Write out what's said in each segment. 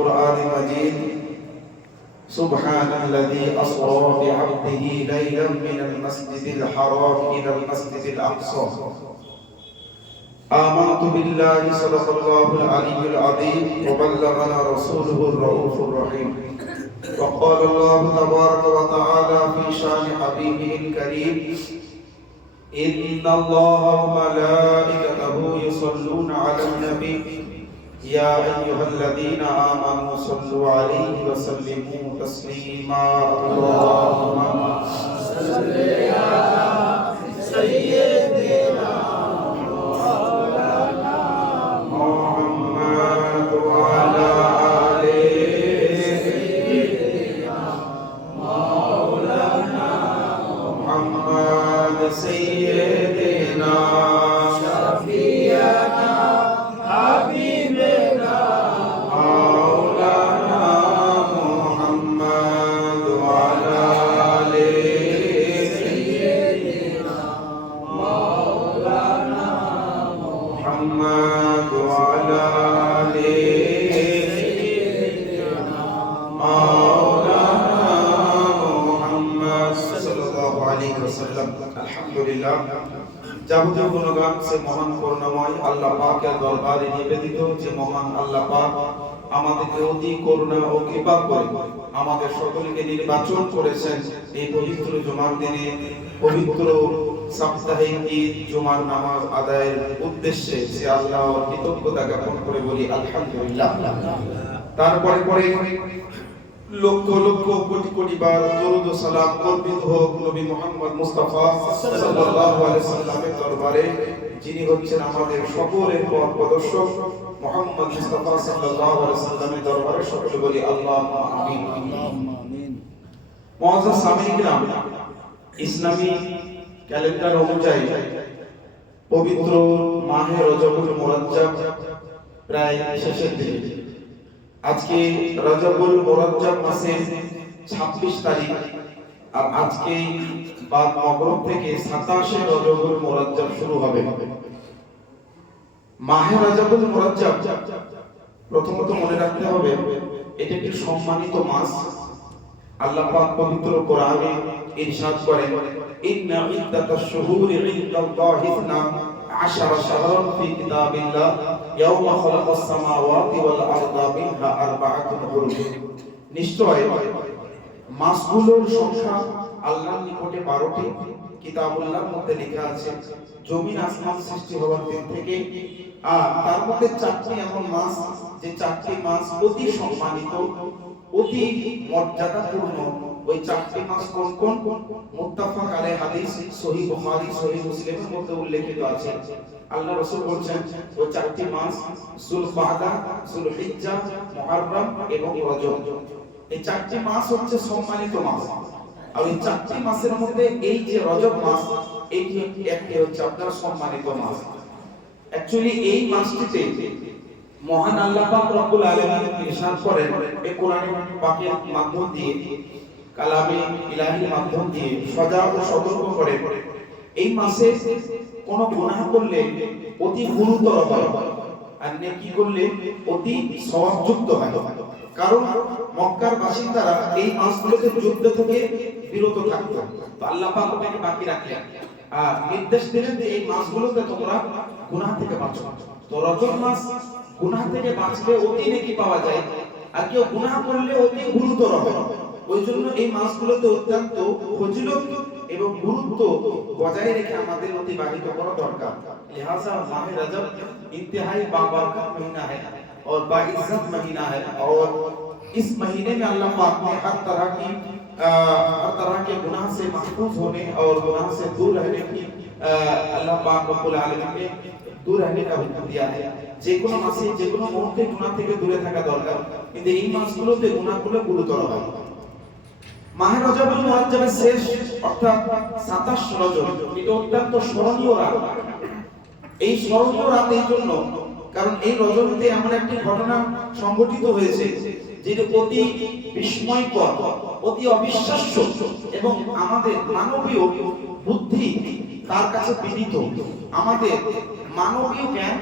القرآن المجيد سبحان الذي أسرى بعبده ليلا من المسجد الحرام إلى المسجد الأقصى آمنت بالله صدق الله العلي العظيم وبلغنا رسوله الرؤوف الرحيم وقال الله تبارك وتعالى في شان حبيبه الكريم إن الله وملائكته يصلون على النبي يا أيها الذين آمنوا صلوا عليه وسلموا تسليما اللهم صل على سيدنا مولانا محمد وعلى آل سيدنا مولانا محمد سيدنا شفيعنا حبيبنا مولانا محمد وعلى آل سيدنا مولانا محمد وعلى آل سيدنا مولانا محمد صلى الله عليه وسلم الحمد لله যাবতীয় গুণগান সে মহান করুণাময় আল্লাহ পাকের দরবারে নিবেদিত যে মহান আল্লাহ পাক আমাদেরকে অতি করুণা ও কৃপা করে আমাদের সকলকে নির্বাচন করেছেন এই পবিত্র জুমার দিনে পবিত্র সাপ্তাহিক ঈদ জুমার নামাজ আদায়ের উদ্দেশ্যে সে আল্লাহর কৃতজ্ঞতা জ্ঞাপন করে বলি আলহামদুলিল্লাহ। তারপরে লক্ষ লক্ষ কোটি কোটি বার দরুদ ও সালাম অর্পিত হোক নবী মুহাম্মদ মুস্তাফা সাল্লাল্লাহু আলাইহি সাল্লামের দরবারে যিনি হচ্ছেন আমাদের সকলের পথ প্রদর্শক মুহাম্মদ মুস্তাফা সাল্লাল্লাহু আলাইহি সাল্লামের দরবারে সকলে বলি আল্লাহুম্মা আমিন। মুআজ্জাজ সামিঈন কিরাম, ইসলামী ক্যালেন্ডার অনুযায়ী পবিত্র মাহে রজবুল মুরাজ্জাব প্রায় শেষের দিকে। আজকে রজবুল মুরাজ্জাব মাসের 26 তারিখ আর আজকে বাদ মাগরিব থেকে 27 রজবুল মুরাজ্জাব শুরু হবে। মাহে রজবুল মুরাজ্জাব প্রথমত মনে রাখতে হবে এটা একটি সম্মানিত মাস। আল্লাহ পাক পবিত্র কোরআনে ইরশাদ করেন ইন্না ইদ্দাতাশ শুহুরি ইনদাল্লাহি 12 শাহরান ফি কিতাবিল্লাহ ইয়াওমা খালাকাস সামাওয়াতি ওয়াল আরদা মিনহা আরবাআতুন হুরুম। নিশ্চয় মাসগুলোর সংখ্যা আল্লাহর নিকটে 12টি, কিতাবুল্লাহর মধ্যে লেখা আছে জমিন আসমান সৃষ্টি হওয়ার দিন থেকে। আর তার মধ্যে 4টি এমন মাস যে 4টি মাস অতি সম্মানিত, অতি মর্যাদাপূর্ণ। ওই 4টি মাস কোন কোন? মুত্তাফাক আলাইহি হাদিস সহিহ বুখারী সহিহ মুসলিমের মধ্যে উল্লেখিত আছে। আল্লাহ রাসূল বলেছেন ওই 4টি মাস যুলকাদা, যুলহিজ্জা, মুহররম এবং রজব। এই 4টি মাস হচ্ছে সম্মানিত মাস। আর এই 4টি মাসের মধ্যে এই যে রজব মাস, এটি একটি হচ্ছে আপনার সম্মানিত মাস। অ্যাকচুয়ালি এই মাসটিতে মহান আল্লাহ পাক রব্বুল আলামিন ইরশাদ করেন এই কোরআন পাকের মাধ্যম দিয়ে, কালামে ইলাহির মাধ্যম দিয়ে সজাগ ও সতর্ক করে এই মাসে কোন গুনাহ করলে অতি গুরুতর হয় আর নেকি করলে অতি সওয়াবযুক্ত হয়। কারণ মক্কার বাসিন্দারা এই মাসগুলোতে যুদ্ধ থেকে বিরত থাকত, তো আল্লাহ পাক ওটাকে বাকি রাখলেন আর নির্দেশ দিলেন যে এই মাসগুলোতে তোমরা গুনাহ থেকে বাঁচো। তো রজব মাস গুনাহ থেকে বাঁচলে অতি নেকি পাওয়া যায়, আর কেউ গুনাহ করলে অতি গুরুতর হয়। ওই জন্য এই মাসগুলোতে অত্যন্ত ফজিলত এবং গুরুত্ব বজায় রেখে আমাদের অতিবাহিত করা দরকার। লিহাজা মাহে রজব इंतहाई बाबरकत महीना है और बाइज्जत महीना है और इस महीने में अल्लाह पाक ने हर तरह के गुनाह से महफूज होने और गुनाह से दूर रहने की अल्लाह पाक रब्बुल आलमीन ने दूर रहने का हुक्म दिया है। যে কোনো মাসে যে কোনো মুহূর্তে গুনাহ থেকে দূরে থাকা দরকার, কিন্তু এই মাসগুলোতে গুনাহগুলো গুরুতর হয়। মাহে রজবুল মুরাজ্জাবের শেষ অর্থাৎ 27 রজব এটা অত্যন্ত স্মরণীয় রাত। এই স্মরণীয় রাত এই জন্য কারণ এই রজবীতে এমন একটি ঘটনা সংঘটিত হয়েছে যেটি অতি বিস্ময়কর, অতি অবিশ্বাস্য এবং আমাদের মানবীয় বুদ্ধি তার কাছে বিদিত। আমাদের মানবীয় জ্ঞান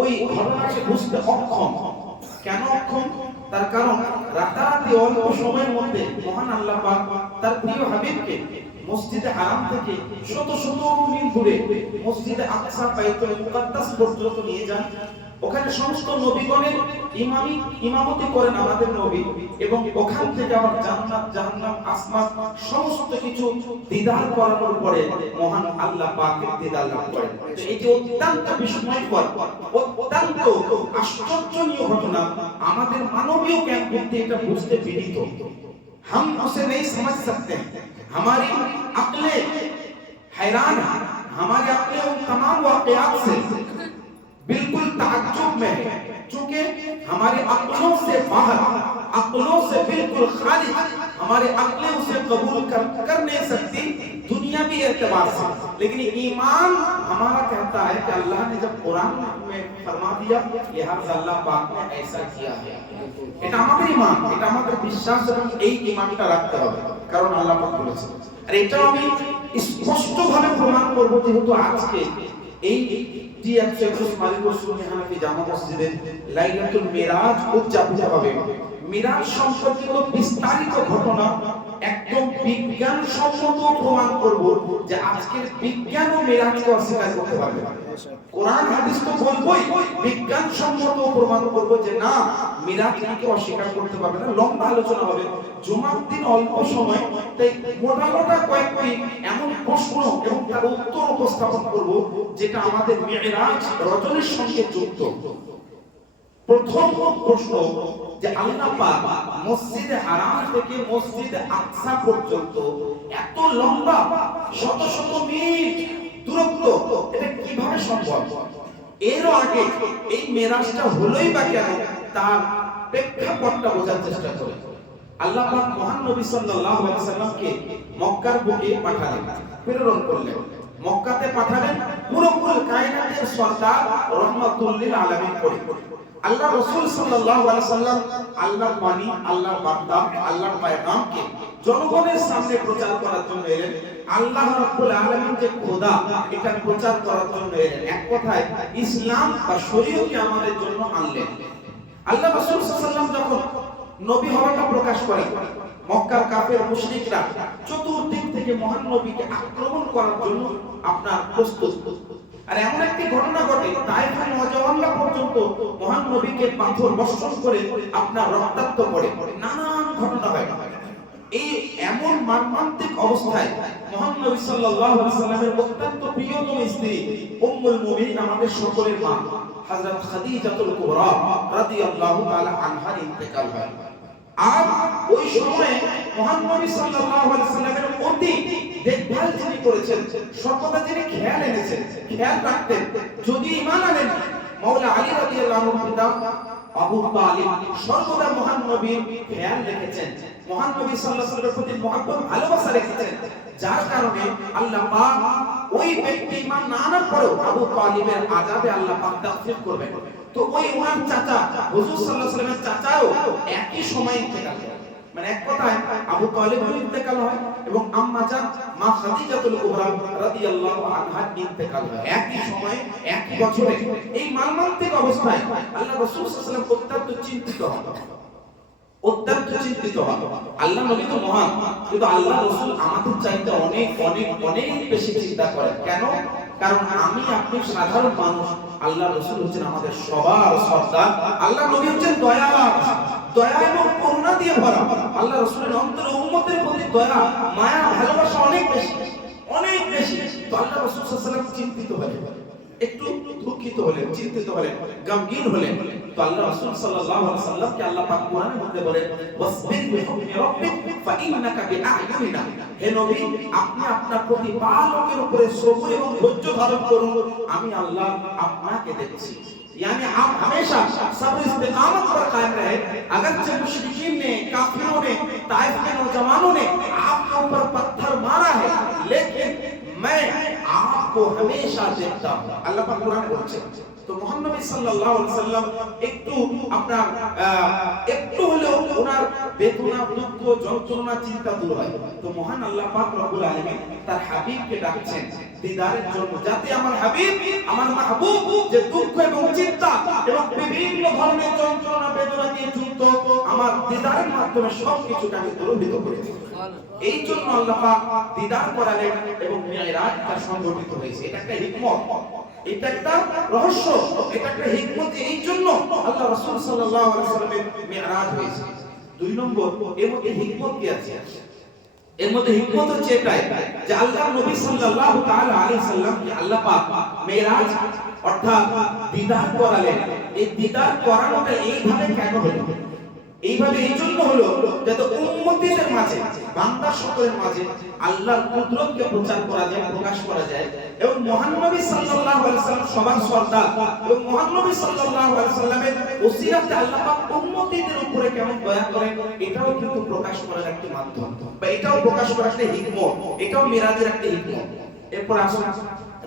ওই ঘটনাকে বুঝতে অক্ষম। কেন অক্ষম? তার কারণ রাতারাতি অল্প সময়ের মধ্যে মহান আল্লাহ পাক তার প্রিয় হাবিবকে মসজিদে হারাম থেকে শত শত মিল দূরে মসজিদে আকসা বাইতুল মুকাদ্দাস পর্যন্ত নিয়ে যান। ওখানে সমস্ত নবীগণের ইমামতি করেন আমাদের নবী, এবং ওখান থেকে আবার জান্নাত জাহান্নাম আসমান সমস্ত কিছু দিদার করানোর পরে মহান আল্লাহ পাকের দিদার লাভ করেন। তো এই যে অত্যন্ত বিস্ময়কর, অত্যন্ত আশ্চর্যজনক ঘটনা, আমাদের মানবীয় জ্ঞান বুদ্ধি এটা বুঝতে বিনীত। हम उसे नहीं समझ सकते, हमारी अक्लें हैरान है, हमारी अक्लें उन तमाम वाक़यात से बिल्कुल ताज्जुब में है, चूंकि हमारी अक्लों से बाहर, अक्लों से बिल्कुल खाली हमारी अक्लें उसे कबूल कर नहीं सकती दुनियावी एतबार से। लेकिन ईमान हमारा कहता है कि अल्लाह ने जब कुरान में फरमा दिया लिहाजा अल्लाह पाक ने ऐसा किया है, এটা আমাদের ঈমান, এটা আমাদের বিশ্বাস, এবং এই ঈমানটা রাখতে হবে কারণ আল্লাহ পাক বলেছেন। আর এটা আমি স্পষ্টভাবে প্রমাণ করব, যেহেতু আজকে এই টি-121 মালিকুল সুন্নি হানাফি জামা মসজিদে লাইলাতুল মিরাজ উদযাপিত হবে। মিরাজ সম্পর্কিত বিস্তারিত ঘটনা একদম বিজ্ঞান সম্মত প্রমাণ করব যে আজকের বিজ্ঞান ও মিরাজকে অস্বীকার করতে পারবে না। কোরআন হাদিস তো বলবোই, বিজ্ঞান সম্মত প্রমাণ করব যে না, মিরাজকে অস্বীকার করতে পারবে না। লম্বা আলোচনা হবে জুমার দিন, অল্প সময়, তাই মোটা মোটা কয়েকটি এমন প্রশ্ন এবং তার উত্তর উপস্থাপন করব যেটা আমাদের মিরাজ রজনীর সঙ্গে যুক্ত। প্রথম প্রশ্ন যে আল্লাহ পাক মসজিদে হারাম থেকে মসজিদে আকসা পর্যন্ত এত লম্বা শত শত মিল দূরত্ব, এটা কিভাবে সম্ভব? এর আগে এই মেরাজটা হলোই বা কেন, তার প্রেক্ষাপটটা বোঝার চেষ্টা করি। আল্লাহ পাক মহান নবী সাল্লাল্লাহু আলাইহি ওয়াসাল্লামকে মক্কার বুকে পাঠালেন, প্রেরণ করলেন। মক্কাতে পাঠালেন পুরো কায়নাতের সরদার রাহমাতুল লিল আলামিন করে। আল্লাহ রাসূল সাল্লাল্লাহু আলাইহি ওয়াসাল্লাম আল্লাহর বাণী, আল্লাহর বার্তা, আল্লাহর পয়গামকে জনগণের সামনে প্রচার করার জন্য এলেন। আল্লাহ রাব্বুল আলামিন যে খোদা, এটা প্রচার করার জন্য এলেন। এক কথায় ইসলাম বা শরীয়তকে আমাদের জন্য আনলেন। আল্লাহ রাসূল সাল্লাল্লাহু আলাইহি ওয়াসাল্লাম যখন নবী হওয়াটা প্রকাশ করেন, মক্কার কাফের মুশরিকরা চতুর্দিক থেকে মহান নবীকে আক্রমণ করার জন্য আপনার প্রস্তুত। আর এমন একটি ঘটনা ঘটে, তায়েফের নওজওয়ানরা পর্যন্ত মহান নবীকে পাথর বর্ষণ করে আপনার রক্তাক্ত করে, নানান ঘটনা হয়। এই এমন মর্মান্তিক অবস্থায় মহান নবী সাল্লাল্লাহু আলাইহি ওয়াসাল্লামের অত্যন্ত প্রিয়তম স্ত্রী উম্মুল মুমিনিন, আমাদের সকলের মা হযরত খাদিজাতুল কুবরা রাদিয়াল্লাহু তাআলা আনহার ইন্তেকাল হয়। আর ওই সময়ে মহান নবী সাল্লাল্লাহু আলাইহি ওয়াসাল্লামের অতি দেখভাল যিনি করেছেন, সর্বদা যিনি খেয়াল এনেছেন, খেয়াল রাখতেন, যদি ঈমান আনেন মাওলা আলী রাদিয়াল্লাহু আনহুর পিতা আবু তালিব সর্বদা মহান নবীর খেয়াল রেখেছেন, মহান নবী সাল্লাল্লাহু আলাইহি ওয়াসাল্লামের প্রতি মহব্বত ভালোবাসা রেখেছেন, যার কারণে আল্লাহ পাক ওই ব্যক্তি ঈমান না আনার পরেও আবু তালিবের আযাবে আল্লাহ পাক তাগফির করবেন। তো ওই ওনার চাচা হুজুর সাল্লাল্লাহু আলাইহি ওয়াসাল্লামের চাচাও একই সময়ে ইন্তেকাল করেন। মানে এক কথায় আবু তালিবের ইন্তেকাল হয় এবং আম্মা জান মা খাদিজাতুল কুবরা রাদিয়াল্লাহু আনহা ইন্তেকাল হয় একই সময়ে, একই বছরে। এই মর্মান্তিক অবস্থায় আল্লাহ রাসূল সাল্লাল্লাহু আলাইহি ওয়াসাল্লাম অত্যন্ত চিন্তিত হন, অত্যন্ত চিন্তিত হন। আল্লাহ নবী তো মহান, কিন্তু আল্লাহ রাসূল আমাদের চাইতে অনেক অনেক অনেক বেশি চিন্তা করেন। কেন? কারণ আমি আপনি সাধারণ মানুষ, আল্লাহ রাসূল হচ্ছেন আমাদের সবার সর্দার। আল্লাহ নবী হচ্ছেন দয়া, দয়া এবং করুণা দিয়ে ভরা। আল্লাহ রাসূলের অন্তরে উম্মতের প্রতি দয়া, মায়া, ভালোবাসা অনেক বেশি, অনেক বেশি। তো আল্লাহ রাসূল সাল্লাল্লাহু আলাইহি ওয়াসাল্লাম চিন্তিত হলেন, একটু দুঃখিত হলেন, চিন্তিত হলেন, গমগীন হলেন। তো আল্লাহ রাসূল সাল্লাল্লাহু আলাইহি ওয়াসাল্লামকে আল্লাহ পাক কোরআনের মধ্যে বলেন, ওয়াসবির বিহুকমি রাব্বিক ফাইন্নাকা বিআইয়ুনিনা। হে নবী, আপনি আপনার প্রতিপালকের উপরে সবর এবং ধৈর্য ধারণ করুন, আমি আল্লাহ আপনাকে দেখছি। यानी आप हमेशा सब्र इस्तिकामत पर कायम रहे। अगरचे मुशरिकीन ने, काफिरों ने, ताइफ के नौजवानों ने आपके ऊपर पत्थर मारा है, लेकिन मैं आपको हमेशा देखता हूं। अल्लाह पाक कुरान में बोलছে। তো মুহাম্মদ নবী সাল্লাল্লাহু আলাইহি ওয়াসাল্লাম একটু আপনার একটু হলেও ওনার বেদনা, দুঃখ, যন্ত্রণা, চিন্তা দূর হয়। তো মহান আল্লাহ পাক রব্বুল আলামিন তার হাবিবকে ডাকছেন দিদারের জন্য, যাতে আমার হাবিব, আমার মাহবুব যে দুঃখ এবং চিন্তা এবং বিভিন্ন ধরনের যন্ত্রণা বেদনা দিয়ে যুক্ত, আমার দিদারের মাধ্যমে সবকিছুকে আমি দূরীভূত করে দিই। এই জন্য আল্লাহ পাক দিদার করালেন এবং মিরাজটা সংঘটিত হয়েছে। এটা একটা হিকমত, এটা একটা রহস্য, এটা একটা হিকমত। এই জন্য আল্লাহ রাসূল সাল্লাল্লাহু আলাইহি ওয়াসাল্লামের মিরাজ হয়েছে। দুই নম্বর, এর মধ্যে হিকমত কি আছে? এর মধ্যে হিকমত হচ্ছে এটাই যে আল্লাহর নবী সাল্লাল্লাহু তাআলা আলাইহি সাল্লামকে আল্লাহ পাক মিরাজ অর্থাৎ দিদার করালেন। এই দিদার করানোটা এইভাবে কেন হলো? এইভাবে এই জন্য হলো যাতে উম্মতীদের মাঝে, বান্দা সকলের মাঝে আল্লাহর কুদরতকে প্রচার করা যায়, প্রকাশ করা যায়। এবং মহানবী সাল্লাল্লাহু আলাইহি সাল্লাম সবার সর্দার, এবং মহানবী সাল্লাল্লাহু আলাইহি সাল্লামের ওসিলাতে আল্লাহ পাক উম্মতীদের উপরে কেমন দয়া করেন, এটাও কিন্তু প্রকাশ করার একটা মাধ্যম, বা এটাও প্রকাশ করার একটা হিকমত, এটাও মিরাজের একটা হিকমত। এরপর আসুন,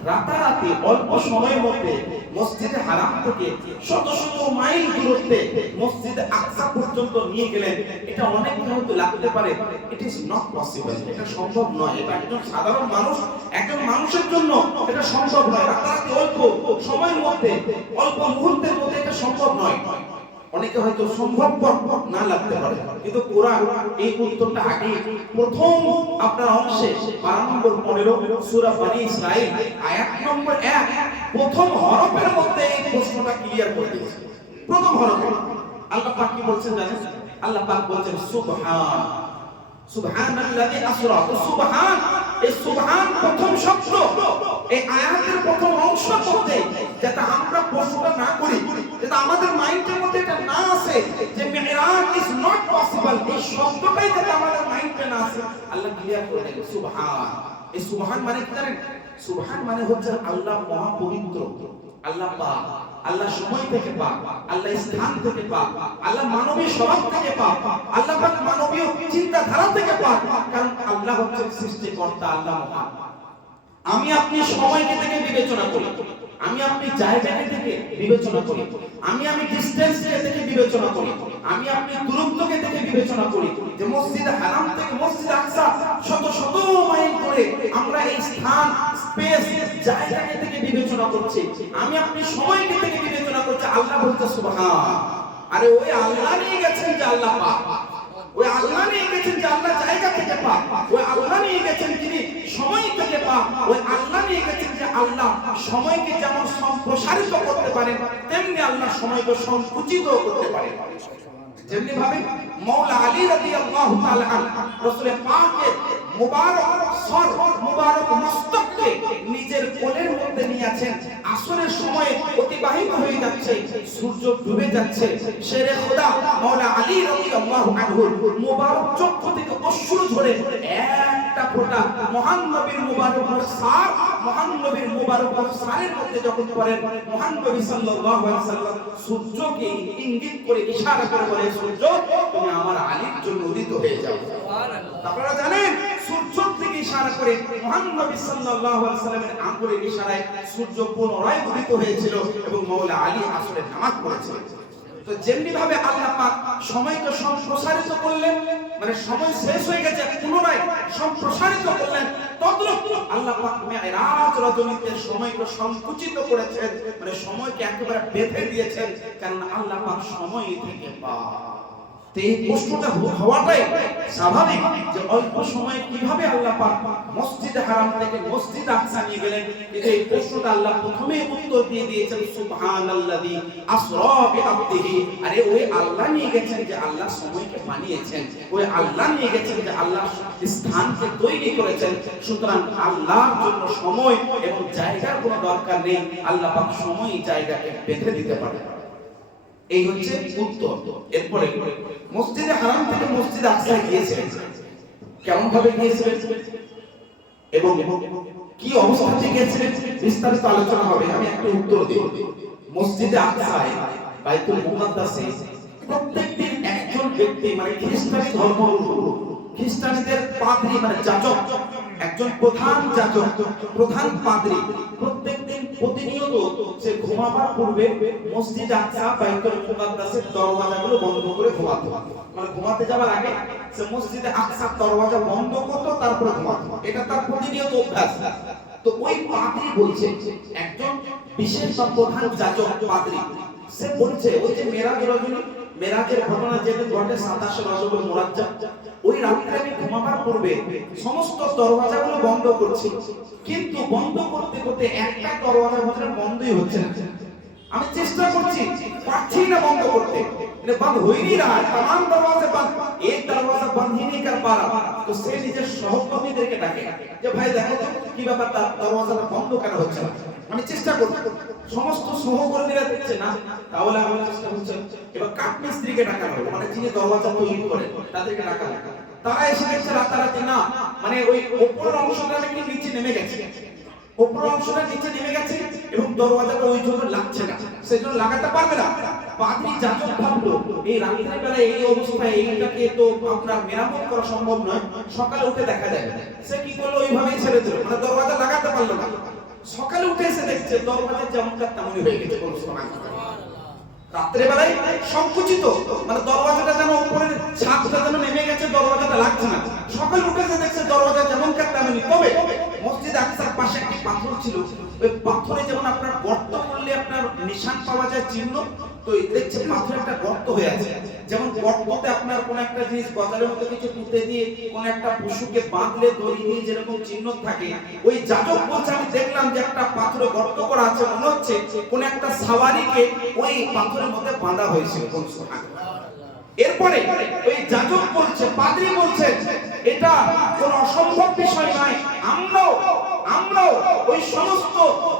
রাতারাতি অল্প সময়ের মধ্যে মসজিদে হারাম থেকে শত শত মাইল দূরত্বে মসজিদে আকসা পর্যন্ত নিয়ে গেলেন। এটা অনেক হয়তো লাগতে পারে, ইট ইজ নট পসিবল, এটা সম্ভব নয়। এটা একজন সাধারণ মানুষ, একজন মানুষের জন্য এটা সম্ভব নয়। রাতারাতি অল্প সময়ের মধ্যে, অল্প মুহূর্তের মধ্যে এটা সম্ভব নয়। অনেকে হয়তো সম্ভবপর না লাগতে পারে, কিন্তু কোরআন এই উত্তরটা আগে প্রথম আপনার অংশে 12 নম্বর 15 সূরা বনী ইসরাঈল আয়াত নম্বর 1 প্রথম হরফের মধ্যে এই প্রশ্নটা ক্লিয়ার করে দিয়েছে। প্রথম হরফে আল্লাহ পাক কি বলছেন জানেন? আল্লাহ পাক বলছেন সুবহান, সুবহানাল্লাযী আসরা। তো সুবহান, এই সুবহান প্রথম শব্দ এই আয়াতের প্রথম অংশ মধ্যে, যাতে আমরা প্রশ্নটা না করি, যাতে আমাদের মাইন্ডের মধ্যে এটা না আসে যে মিরাজ ইজ নট পসিবল, এই শব্দটাই যাতে আমাদের মাইন্ডে না আসে, আল্লাহ ক্লিয়ার করে দেন সুবহান। এই সুবহান মানে কি জানেন? সুবহান মানে হচ্ছে আল্লাহ মহা পবিত্র, আল্লাহ পাক, আল্লাহ সময় থেকে পাক, আল্লাহ স্থান থেকে পাক, আল্লাহ মানবীয় স্বভাব থেকে পাক, আল্লাহ পাক মানবীয় চিন্তাধারা থেকে পাক। কারণ আল্লাহ হচ্ছে সৃষ্টিকর্তা, আল্লাহ মহান। আমি আপনি সময়কে থেকে বিবেচনা করি, আমি আপনি জায়গাকে থেকে বিবেচনা করি, আমি ডিসটেন্সকে থেকে বিবেচনা করি, আমি আপনি দূরত্বকে থেকে বিবেচনা করি, যে মসজিদে হারাম থেকে মসজিদে আকসা শত শত মাইল দূরে আমরা এই স্থান, স্পেস, জায়গাকে থেকে বিবেচনা করছি, আমি আপনি সময়কে থেকে বিবেচনা করছি। আল্লাহ বলতে সুবহান। আরে ওই আল্লাহ নিয়ে গেছেন যে আল্লাহ পাক, ওই আল্লাহ নিয়ে গেছেন যে আল্লাহ জায়গা থেকে পাক, ওই আল্লাহ নিয়ে গেছেন যিনি সময় থেকে পাক, ওই আল্লাহ নিয়ে গেছেন যে আল্লাহ সময়কে যেমন সম্প্রসারিত করতে পারেন, তেমনি আল্লাহ সময়কে সংকুচিত করতে পারেন। যেমনি ভাবে মাওলা আলী রাদিয়াল্লাহু তাআলা আনহু রাসূলের পাকের মুবারক সর, মুবারক মস্তককে নিজের কোলের মধ্যে নিয়ে আছেন। আসরের সময় অতিবাহিত হয়ে যাচ্ছে, সূর্য ডুবে যাচ্ছে, শেরে খোদা মাওলা আলী রাদিয়াল্লাহু আনহু মুবারক চক্ষু থেকে অশ্রু ঝরে একটা ফোঁটা মহান নবীর মুবারক সার, মহান নবীর মুবারক সারের মধ্যে যখন পড়েন, মহান নবী সাল্লাল্লাহু আলাইহি সাল্লাম সূর্যকে ইঙ্গিত করে ইশারা করে বলে, সূর্য তুমি আমার আলীর জন্য উদিত হয়ে যাও। সুবহানাল্লাহ। আপনারা জানেন সূর্য থেকে ইশারা করে মহান নবী সাল্লাল্লাহু আলাইহি সাল্লামের আঙ্গুলের ইশারায় সূর্য পুনরায় উদিত হয়েছিল এবং মাওলা আলী আসরের নামাজ পড়েছিলেন। তো যেমনি ভাবে আল্লাহ পাক সময়কে সম্প্রসারিত করলেন, মানে সময় শেষ হয়ে গেছে পুনরায় সম্প্রসারিত করলেন, তদ্রূপ আল্লাহ পাক মিরাজ রজনীতে সময়কে সংকুচিত করেছেন, মানে সময়কে একেবারে বেঁধে দিয়েছেন। কারণ আল্লাহ পাক সময় থেকে পাক। তো এই প্রশ্নটা হওয়াটাই স্বাভাবিক যে অল্প সময়ে কিভাবে আল্লাহ পাক মসজিদে হারাম থেকে মসজিদ আকসা নিয়ে গেলেন। কিন্তু এই প্রশ্নটা আল্লাহ প্রথমে উত্তর দিয়ে দিয়েছেন সুবহানাল্লাযী আসরা বিআবদিহি। আরে ওই আল্লাহ নিয়ে গেছেন যে আল্লাহ সময়কে বানিয়েছেন, ওই আল্লাহ নিয়ে গেছেন যে আল্লাহ স্থানকে তৈরি করেছেন। সুতরাং আল্লাহর জন্য সময় এবং জায়গার কোনো দরকার নেই, আল্লাহ পাক সময় জায়গাকে বেঁধে দিতে পারেন। এই হচ্ছে উত্তর। এরপরে মসজিদে হারাম থেকে মসজিদ আকসায় গিয়েছিলেন, কেমন ভাবে গিয়েছিলেন এবং কি অবস্থাতে গিয়েছিলেন বিস্তারিত আলোচনা হবে। আমি একটা উত্তর দিই। মসজিদে আকসায় বাইতুল মুকাদ্দাসে প্রত্যেকদিন একজন ব্যক্তি, মানে খ্রিস্টানি ধর্মগুরু, খ্রিস্টানদের পাদ্রী মানে যাজক, একজন প্রধান যাজক, প্রধান পাদ্রী প্রত্যেকদিন প্রতিনিয়ত সে ঘুমাবার পূর্বে মসজিদ আকসা বাইতুল মুকাদ্দাসের দরওয়াজাগুলো বন্ধ করে ঘুমাতো। মানে ঘুমাতে যাওয়ার আগে সে মসজিদে আকসার দরওয়াজা বন্ধ করত, তারপরে ঘুমাতো। এটা তার প্রতিনিয়ত অভ্যাস। তো ওই পাদ্রী বলছে, একজন বিশেষ বা প্রধান যাজক পাদ্রী, সে বলছে ওই যে মেরাজের ঘটনা যেদিন ঘটে 27 রজবুল মুরাজ্জাব, ওই রাত্রে আমি ঘুমাবার পূর্বে সমস্ত দরওয়াজাগুলো বন্ধ করছি, কিন্তু বন্ধ করতে করতে একটা দরওয়াজা ভিতরে বন্ধই হচ্ছে না। আমি চেষ্টা করছি, পারছি না বন্ধ করতে, এটা বন্ধ হয়নি না, तमाम दरवाजे बंद, एक दरवाजा बंद ही नहीं कर पा रहा। तो সে নিজের সহকর্মীদেরকে ডাকে যে ভাই দেখো তো কি ব্যাপার, দরওয়াজাটা বন্ধ কেন হচ্ছে না। আমি চেষ্টা করছি, সমস্ত সহকর্মীরা দেখছে না, তাহলে আমার চেষ্টা হচ্ছে। এবার কাঠমিস্ত্রিকে ডাকা হলো, মানে যিনি দরওয়াজা তৈরি করেন তাদেরকে ডাকা হলো। তারা এসে দেখছে রাতারাতি না, মানে ওই উপরের অংশটা নাকি নিচে নেমে গেছে, উপরের অংশটা নিচে নেমে গেছে এবং দরওয়াজাটা ওই জন্য লাগছে না, সেজন্য লাগাতে পারবে না। পাদ্রী যাজক ভাবলো এই রাতের বেলায় এই অবস্থায় এইটাকে তো আপনার মেরামত করা সম্ভব নয়, সকালে উঠে দেখা যাবে। সে কি করলো, ওইভাবেই ছেড়ে দিল, মানে দরওয়াজা লাগাতে পারলো না। সকালে উঠে এসে দেখছে দরওয়াজা যেমনকার তেমনই হয়ে গেছে। রাত্রে বেলায় সংকুচিত, মানে দরওয়াজাটা যেন উপরের ছাদটা যেন নেমে গেছে, দরওয়াজাটা লাগছে না। সকালে উঠে এসে দেখছে দরওয়াজা যেমনকার তেমনই। তবে মসজিদ আকসার পাশে একটি পাথর ছিল, ওই পাথরে যেমন আপনার গর্ত করলে আপনার নিশান পাওয়া যায়, চিহ্ন, তো দেখছে পাথরে একটা গর্ত হয়ে আছে। যেমন গর্ততে আপনার কোন একটা জিনিস গজালের মতো কিছু পুঁতে দিয়ে কোন একটা পশুকে বাঁধলে দড়ি দিয়ে যেরকম চিহ্ন থাকে, ওই যাজক বলছে আমি দেখলাম যে একটা পাথরে গর্ত করা আছে, মনে হচ্ছে কোন একটা সাওয়ারিকে ওই পাথরের মধ্যে বাঁধা হয়েছিল। এরপরে ওই যাজক বলছে, পাদ্রী বলছে এটা কোন অসম্ভব বিষয় নয়, আমরাও ওই সমস্ত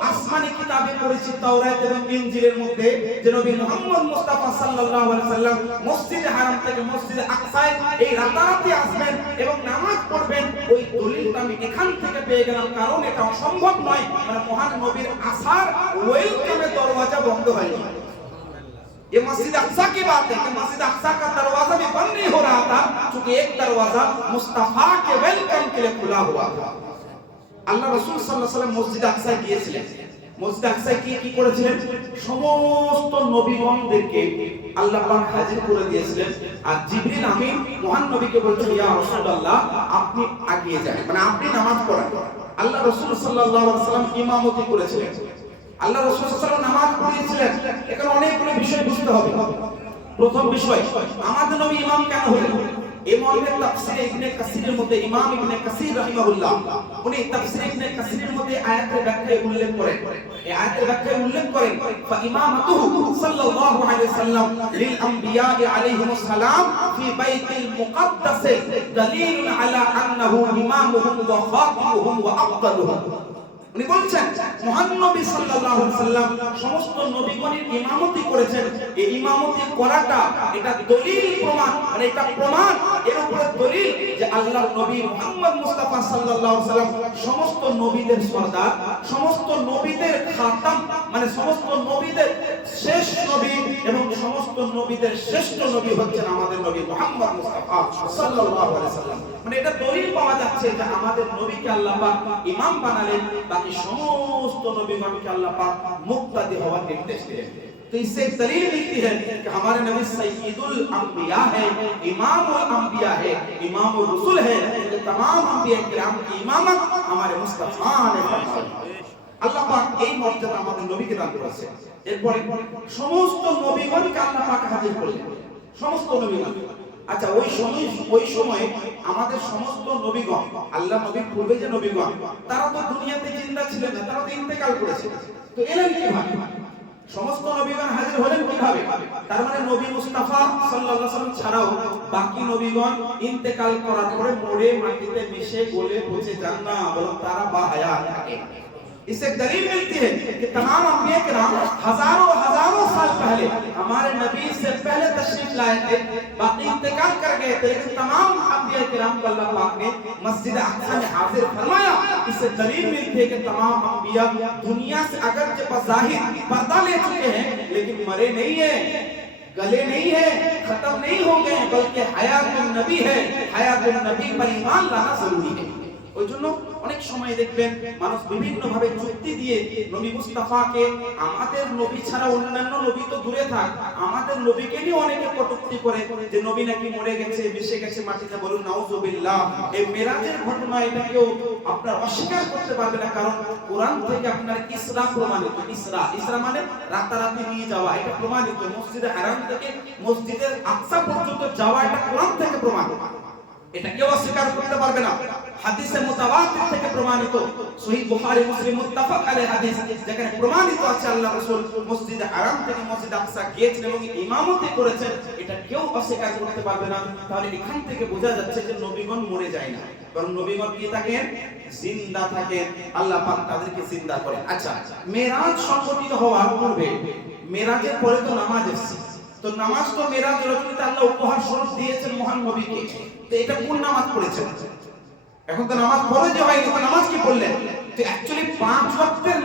আসমানি কিতাবে পড়েছি, তাওরাত এবং ইনজিলের মধ্যে যে নবী মুহাম্মদ মুস্তাফা সাল্লাল্লাহু আলাইহি সাল্লাম মসজিদে হারাম থেকে মসজিদে আকসায় এই রাতারাতি আসবেন এবং নামাজ পড়বেন, ওই দলিলটা আমি এখান থেকে পেয়ে গেলাম, কারণ এটা অসম্ভব নয়, মানে মহান নবীর আসার ওয়েলকামে দরওয়াজা বন্ধ হয়নি। ये मस्जिद अक्सा की बात है कि मस्जिद अक्सा का दरवाजा भी बंद नहीं हो रहा था, क्योंकि एक दरवाजा मुस्तफा के वेलकम के लिए खुला हुआ था। আল্লাহ রাসূল সাল্লাল্লাহু আলাইহি ওয়াসাল্লাম মসজিদ আকসায় গিয়েছিলেন। মসজিদ আকসায় কি করেছিলেন, সমস্ত নবীগণদেরকে আল্লাহ পাক হাজির করে দিয়েছিলেন। আর জিবরিল আমিন মহান নবীকে বলছেন, ইয়া রাসূলুল্লাহ আপনি আগিয়ে যান, মানে আপনি নামাজ পড়ান। আল্লাহ রাসূল সাল্লাল্লাহু আলাইহি ওয়াসাল্লাম ইমামতি করেছিলেন, আল্লাহ রাসূল সাল্লাল্লাহু আলাইহি ওয়াসাল্লাম নামাজ পড়িয়েছিলেন। এখানে অনেকগুলো বিষয় বুঝতে হবে। প্রথম বিষয়, আমাদের নবী ইমাম কেন হলেন? ইমামের তাফসীর ইবনে কাসিরের মধ্যে ইমাম ইবনে কাসির রাহিমাহুল্লাহ উনি তাফসীর ইবনে কাসিরের মধ্যে আয়াতের ব্যাখ্যায় উল্লেখ করেন। এই আয়াতের ব্যাখ্যায় উল্লেখ করেন ফা ইমামাতুহু সাল্লাল্লাহু আলাইহি ওয়াসাল্লাম লিল আমবিয়া আলাইহিমুস সালাম ফি বাইতিল মুকাদ্দাস দালিলুন আলা আন্নাহু ইমামুহুম ওয়া খাতিবুহুম ওয়া আফদালুহুম। উনি বলছেন মহান নবী সাল্লাল্লাহু আলাইহি ওয়াসাল্লাম সমস্ত নবীগণের ইমামতি করেছেন। এই ইমামতি করাটা এটা দলিল প্রমাণ, মানে এটা প্রমাণ, এর উপরে দলিল যে আল্লাহর নবী মুহাম্মদ মুস্তাফা সাল্লাল্লাহু আলাইহি ওয়াসাল্লাম সমস্ত নবীদের সরদার, সমস্ত নবীদের খাতাম, মানে সমস্ত নবীদের শেষ নবী এবং সমস্ত নবীদের শ্রেষ্ঠ নবী হচ্ছেন আমাদের নবী মুহাম্মদ মুস্তাফা সাল্লাল্লাহু আলাইহি ওয়াসাল্লাম। মানে এটা দলিল পাওয়া যাচ্ছে যে আমাদের নবীকে আল্লাহ পাক ইমাম বানালেন, बाकी समस्त नबीगण के अल्लाह पाक मुक्तदी हवा निर्देश दिए। तो इससे दलील मिलती है कि हमारे नबी सय्यदुल अंबिया है, इमामुल अंबिया है, इमामुर रसूल है। तमाम अंबिया किराम की इमामत हमारे मुस्तफा ने फरमाई। আল্লাহ পাক এই মর্যাদা আমাদের নবীকে দান করেছে। এরপরে সমস্ত নবীগণকে আল্লাহ পাক হাজির করলেন, সমস্ত নবীগণ। আচ্ছা ওই সময় আমাদের সমস্ত নবীগণ, আল্লাহ নবীর পূর্বে যে নবীগণ, তারা তো দুনিয়াতে জিন্দা ছিলেন না, তারা তো ইন্তেকাল করেছে। তো এলেন কিভাবে? সমস্ত নবীগণ হাজির হলেন কিভাবে? তার মানে নবী মুস্তাফা সাল্লাল্লাহু আলাইহি ওয়াসাল্লাম ছাড়াও বাকি নবীগণ ইন্তেকাল করার পরে মরে মাটিতে মিশে গলে পচে যান না, বরং তারা বাহায়াত থাকে। इससे दलील मिलती है कि तमाम अंबिया किराम हजारों साल पहले हमारे नबी से पहले तशरीफ लाए थे, बाकी इंतकाल कर गए थे, लेकिन तमाम अंबिया किराम को अल्लाह पाक ने मस्जिद अक्सा में हाजिर फरमाया। इससे दलील मिलती है कि तमाम अंबिया दुनिया से अगर जब बज़ाहिर पर्दा ले चुके हैं, लेकिन मरे नहीं है, गले नहीं है, खत्म नहीं हो गए, बल्कि हयातुन नबी है। हयातुन नबी पर ईमान लाना जरूरी है। ওই জন্য অনেক সময় দেখবেন মানুষ বিভিন্ন ভাবে যুক্তি দিয়ে নবী মুস্তাফাকে, আমাদের নবী ছাড়া অন্যান্য নবী তো দূরে থাক, আমাদের নবীকে নিয়ে অনেকে কটূক্তি করে যে নবী নাকি মরে গেছে, মিশে গেছে মাটিতে। বলুন নাউজুবিল্লাহ। এই মেরাজের ঘটনা এটা কেউ আপনার অস্বীকার করতে পারবে না, কারণ কোরআন থেকে আপনার ইসরা প্রমাণিত। ইসরা মানে রাতারাতি নিয়ে যাওয়া, এটা প্রমাণিত। মসজিদে হারাম থেকে মসজিদের আকসা পর্যন্ত যাওয়া, এটা কোরআন থেকে প্রমাণিত, এটা কেউ অস্বীকার করতে পারবে না। হাদিসে মুতাওয়াতির থেকে প্রমাণিত, সহিহ বুখারী মুসলিম মুত্তাফাক আলাইহি হাদিস, যেখানে প্রমাণিত আছে আল্লাহ রাসূল মসজিদে হারাম থেকে মসজিদ আকসা গিয়েছেন এবং ইমামতি করেছেন, এটা কেউ অস্বীকার করতে পারবে না। তাহলে এখান থেকে বোঝা যাচ্ছে যে নবীগণ মরে যায় না, কারণ নবীগণ কি থাকেন? জিন্দা থাকেন। আল্লাহ পাক তাদেরকে জিন্দা করেন। আচ্ছা, মেরাজ সংঘটিত হওয়ার পূর্বে, মেরাজের পরে তো নামাজ এসেছে, তো নামাজ তো মেরাজ রজনীতে আল্লাহ উপহার স্বরূপ দিয়েছেন মহান নবীকে, তো এটা কোন নামাজ পড়েছেন? এখন তো নামাজ ফরজ হয়নি, তো নামাজ কি পড়লেন? তো অ্যাকচুয়ালি 5 ওয়াক্তের